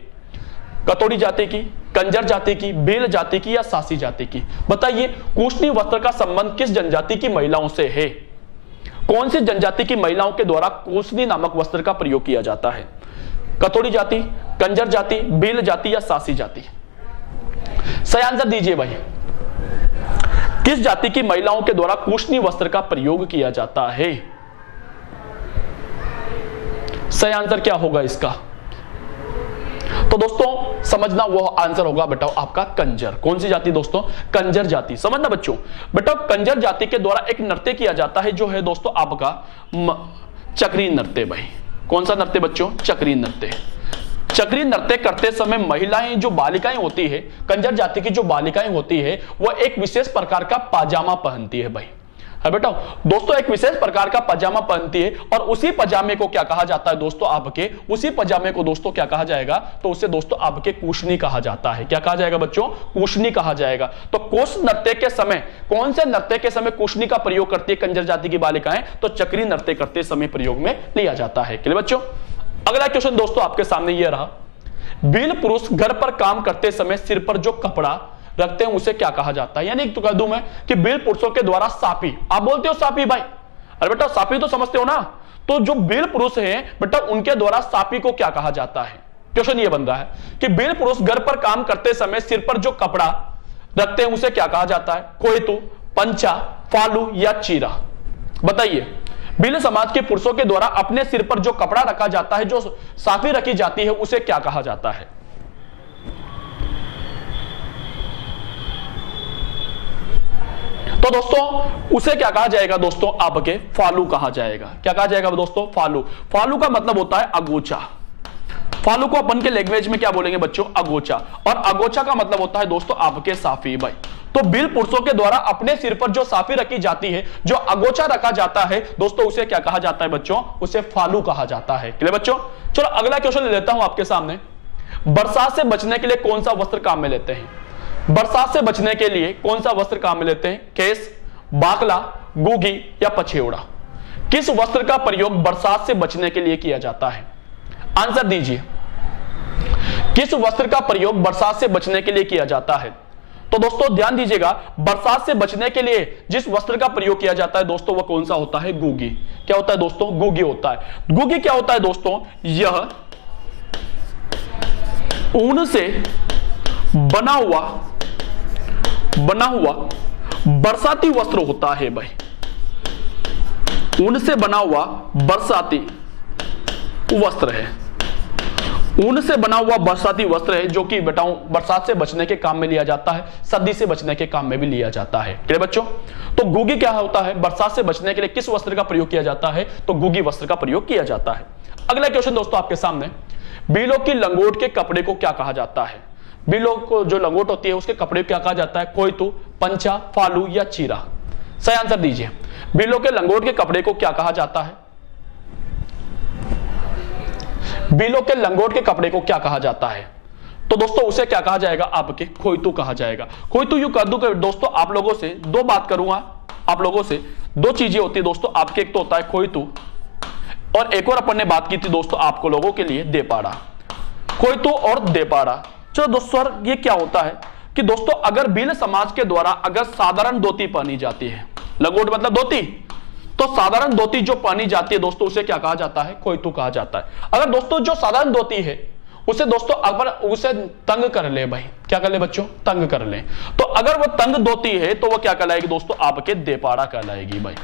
कतोड़ी जाति की, कंजर जाति की, भील जाति की या सासी जाति की? बताइए कुशनी वस्त्र का संबंध किस जनजाति की महिलाओं से है? कौन सी जनजाति की महिलाओं के द्वारा कुशनी नामक वस्त्र का प्रयोग किया जाता है? कतोड़ी जाति, कंजर जाति, भील जाति या सासी जाति? सही आंसर दीजिए भाई। किस जाति की महिलाओं के द्वारा कुशनी वस्त्र का प्रयोग किया जाता है? सही आंसर क्या होगा इसका? तो दोस्तों समझना, वो आंसर होगा बेटा आपका कंजर। कौन सी जाति दोस्तों? कंजर जाति। समझना बच्चों, बेटा कंजर जाति के द्वारा एक नृत्य किया जाता है जो है दोस्तों आपका चक्री नृत्य। भाई कौन सा नृत्य बच्चों? चक्री नृत्य। चक्री नृत्य करते समय महिलाएं जो बालिकाएं होती है, कंजर जाति की जो बालिकाएं होती है, वो एक विशेष प्रकार का पाजामा पहनती है। भाई है बेटा दोस्तों, एक विशेष प्रकार का पजामा पहनती है और उसी पजामे को क्या कहा जाता है दोस्तों आपके? उसी पजामे को दोस्तों क्या कहा जाएगा? तो उसे दोस्तों आपके कुशनी कहा जाता है। क्या कहा जाएगा बच्चों? कुशनी कहा जाएगा। तो कुश नृत्य के समय, कौन से नृत्य के समय कुशनी का प्रयोग करती है कंजर जाति की बालिकाएं? तो चक्री नृत्य करते समय प्रयोग में लिया जाता है। क्लियर बच्चों? अगला क्वेश्चन दोस्तों आपके सामने यह रहा, बील पुरुष घर पर काम करते समय सिर पर जो कपड़ा रखते हैं उसे क्या कहा जाता है? यानी तो कह दूं मैं कि बील पुरुषों के द्वारा सापी, आप बोलते हो सापी भाई, अरे बेटा सापी तो समझते हो ना, तो जो बील पुरुष हैं बेटा उनके द्वारा सापी को क्या कहा जाता है? क्वेश्चन ये बन रहा है कि बील पुरुष घर पर काम करते समय सिर पर जो कपड़ा रखते हैं उसे क्या कहा जाता है? कोयतू, पंचा, फालू या चीरा? बताइए। बील समाज के पुरुषों के द्वारा अपने सिर पर जो कपड़ा रखा जाता है, जो साफी रखी जाती है, उसे क्या कहा जाता है? तो दोस्तों उसे क्या कहा जाएगा दोस्तों? आपके फालू कहा जाएगा। क्या कहा जाएगा दोस्तों? फालू। फालू का मतलब होता है अगोचा। फालू को अपन के लैंग्वेज में क्या बोलेंगे बच्चों? अगोचा। और अगोचा का मतलब होता है दोस्तों आपके साफी। भाई तो बील पुरुषों के द्वारा अपने सिर पर जो साफी रखी जाती है, जो अगोचा रखा जाता है दोस्तों, उसे क्या कहा जाता है बच्चों? उसे फालू कहा जाता है। क्लियर बच्चों? चलो अगला क्वेश्चन ले लेता हूं आपके सामने। बरसात से बचने के लिए कौन सा वस्त्र काम में लेते हैं? बरसात से बचने के लिए कौन सा वस्त्र काम में लेते हैं? केस, बाकला, गुगी या पछेवड़ा? किस वस्त्र का प्रयोग बरसात से बचने के लिए किया जाता है? आंसर दीजिए। किस वस्त्र का प्रयोग बरसात से बचने के लिए किया जाता है? तो दोस्तों ध्यान दीजिएगा, बरसात से बचने के लिए जिस वस्त्र का प्रयोग किया जाता है दोस्तों, वह कौन सा होता है? गुगी। क्या होता है दोस्तों? गुगी होता है। गुगी क्या होता है दोस्तों? यह ऊन से बना हुआ बरसाती वस्त्र होता है। भाई ऊन से बना हुआ बरसाती वस्त्र है। ऊन से बना हुआ बरसाती वस्त्र है जो कि बेटाओं बरसात से बचने के काम में लिया जाता है, सर्दी से बचने के काम में भी लिया जाता है। क्लियर बच्चों? तो गुगी क्या होता है? बरसात से बचने के लिए किस वस्त्र का प्रयोग किया जाता है? तो गुगी वस्त्र का प्रयोग किया जाता है। अगला क्वेश्चन दोस्तों आपके सामने, बीलों की लंगोट के कपड़े को क्या कहा जाता है? बीलों को जो लंगोट होती है उसके कपड़े को क्या कहा जाता है? कोयतू, पंचा, फालू या चीरा? सही आंसर दीजिए। बीलों के लंगोट के कपड़े को क्या कहा जाता है? बीलों के लंगोट के कपड़े को क्या कहा जाता है? तो दोस्तों उसे क्या कहा जाएगा? आपके खोइतू कहा जाएगा। खोइतू यूं कर दूं कि दोस्तों आप लोगों से दो बात करूंगा, आप लोगों से दो चीजें होती है दोस्तों आपके, एक तो होता है खोइतू और एक और अपन ने बात की थी दोस्तों आपको लोगों के लिए देपाड़ा। खोइतू और देपाड़ा, चलो दोस्तों ये क्या होता है कि दोस्तों अगर भील समाज के द्वारा अगर साधारण धोती पहनी जाती है, लंगोट मतलब धोती, तो साधारण धोती जो पहनी जाती है दोस्तों उसे क्या कहा जाता है? खोइतू कहा जाता है। अगर दोस्तों जो साधारण धोती है उसे दोस्तों अगर उसे तंग कर ले, भाई क्या कर ले बच्चों? तंग कर ले, तो अगर वो तंग धोती है तो वो क्या कहलाएगी दोस्तों? आपके देपाड़ा कहलाएगी। भाई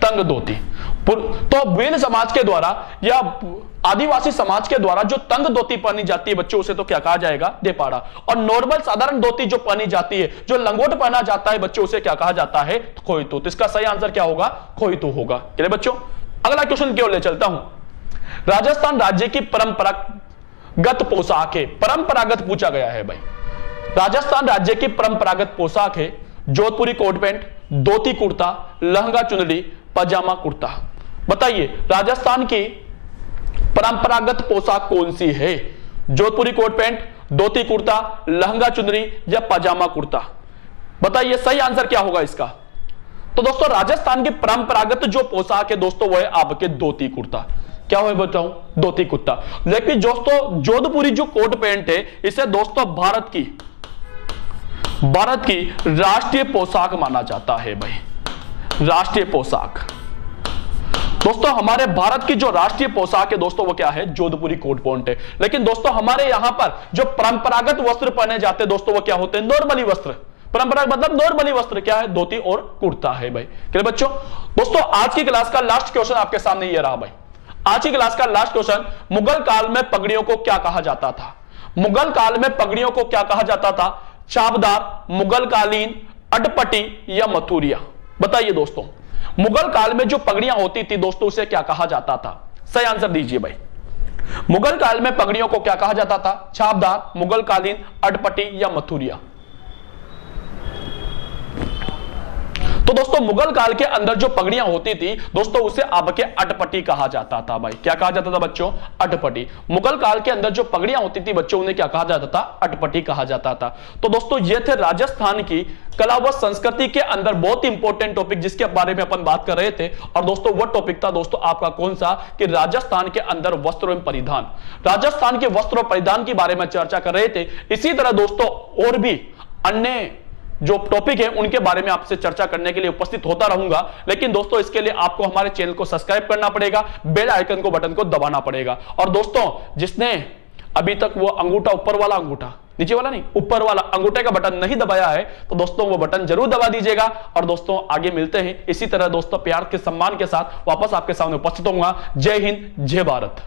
तंग धोती। तो भील समाज के द्वारा या आदिवासी समाज के द्वारा जो तंग धोती पहनी जाती है बच्चों, उसे तो क्या कहा जाएगा? देपाड़ा। और नॉर्मल साधारण धोती जो पहनी जाती है, जो लंगोट पहना जाता है बच्चों, उसे क्या कहा जाता है? खोइतू। तो इसका सही आंसर क्या होगा? खोइतू होगा। क्लियर बच्चों? अगला क्वेश्चन की ओर ले चलता हूं। राजस्थान राज्य की परंपरागत पोशाक है, परंपरागत पूछा गया है। भाई राजस्थान राज्य की परंपरागत पोशाक है जोधपुरी कोट पैंट, धोती कुर्ता, लहंगा चुनरी, पजामा कुर्ता। बताइए राजस्थान की परंपरागत पोशाक कौन सी है? जोधपुरी कोट पैंट, धोती कुर्ता, लहंगा चुनरी या पजामा कुर्ता? बताइए सही आंसर क्या होगा इसका? तो दोस्तों राजस्थान की परंपरागत जो पोशाक है दोस्तों वो है आपके धोती कुर्ता। क्या हो बताऊं? धोती कुर्ता। लेकिन दोस्तों जोधपुरी जो कोट पैंट है इसे दोस्तों भारत की राष्ट्रीय पोशाक माना जाता है। भाई राष्ट्रीय पोशाक दोस्तों हमारे भारत की जो राष्ट्रीय पोशाक है दोस्तों वो क्या है? जोधपुरी कोट पैंट है। लेकिन दोस्तों हमारे यहां पर जो परंपरागत वस्त्र पहने जाते हैं दोस्तों वो क्या होते हैं? नॉर्मली वस्त्र। परंपरागत मतलब नॉर्मली वस्त्र क्या है, धोती और कुर्ता है भाई। क्लियर बच्चों। दोस्तों आज की क्लास का लास्ट क्वेश्चन आपके सामने ये रहा भाई। आज की क्लास का लास्ट क्वेश्चन, मुगल काल में पगड़ियों को क्या कहा जाता था? मुगल काल में पगड़ियों को क्या कहा जाता था? छाबदार, मुगल कालीन, अटपटी या मथुरिया? बताइए दोस्तों, मुगल काल में जो पगड़ियां होती थी दोस्तों उसे क्या कहा जाता था? सही आंसर दीजिए भाई। मुगल काल में पगड़ियों को क्या कहा जाता था? छाबदार, मुगल कालीन, अटपटी या मथुरिया? तो दोस्तों मुगल काल के अंदर जो पगड़ियां होती थी दोस्तों उसे आपके अटपटी कहा जाता था भाई। क्या कहा जाता था बच्चों? अटपटी। मुगल काल के अंदर जो पगड़ियां होती थी बच्चों उन्हें क्या कहा जाता था? अटपटी कहा जाता था। तो दोस्तों ये थे राजस्थान की कला व संस्कृति के अंदर बहुत इंपॉर्टेंट टॉपिक जिसके बारे में अपन बात कर रहे थे। और दोस्तों वो टॉपिक था दोस्तों आपका कौन सा? कि राजस्थान के अंदर वस्त्र एवं परिधान। राजस्थान के वस्त्र और परिधान के बारे में चर्चा कर रहे थे। इसी तरह दोस्तों और भी अन्य जो टॉपिक है उनके बारे में आपसे चर्चा करने के लिए उपस्थित होता रहूंगा। लेकिन दोस्तों इसके लिए आपको हमारे चैनल को सब्सक्राइब करना पड़ेगा, बेल आइकन को बटन को दबाना पड़ेगा। और दोस्तों जिसने अभी तक वो अंगूठा, ऊपर वाला अंगूठा, नीचे वाला नहीं, ऊपर वाला अंगूठे का बटन नहीं दबाया है तो दोस्तों वो बटन जरूर दबा दीजिएगा। और दोस्तों आगे मिलते हैं इसी तरह दोस्तों प्यार के सम्मान के साथ वापस आपके सामने उपस्थित होऊंगा। जय हिंद, जय भारत।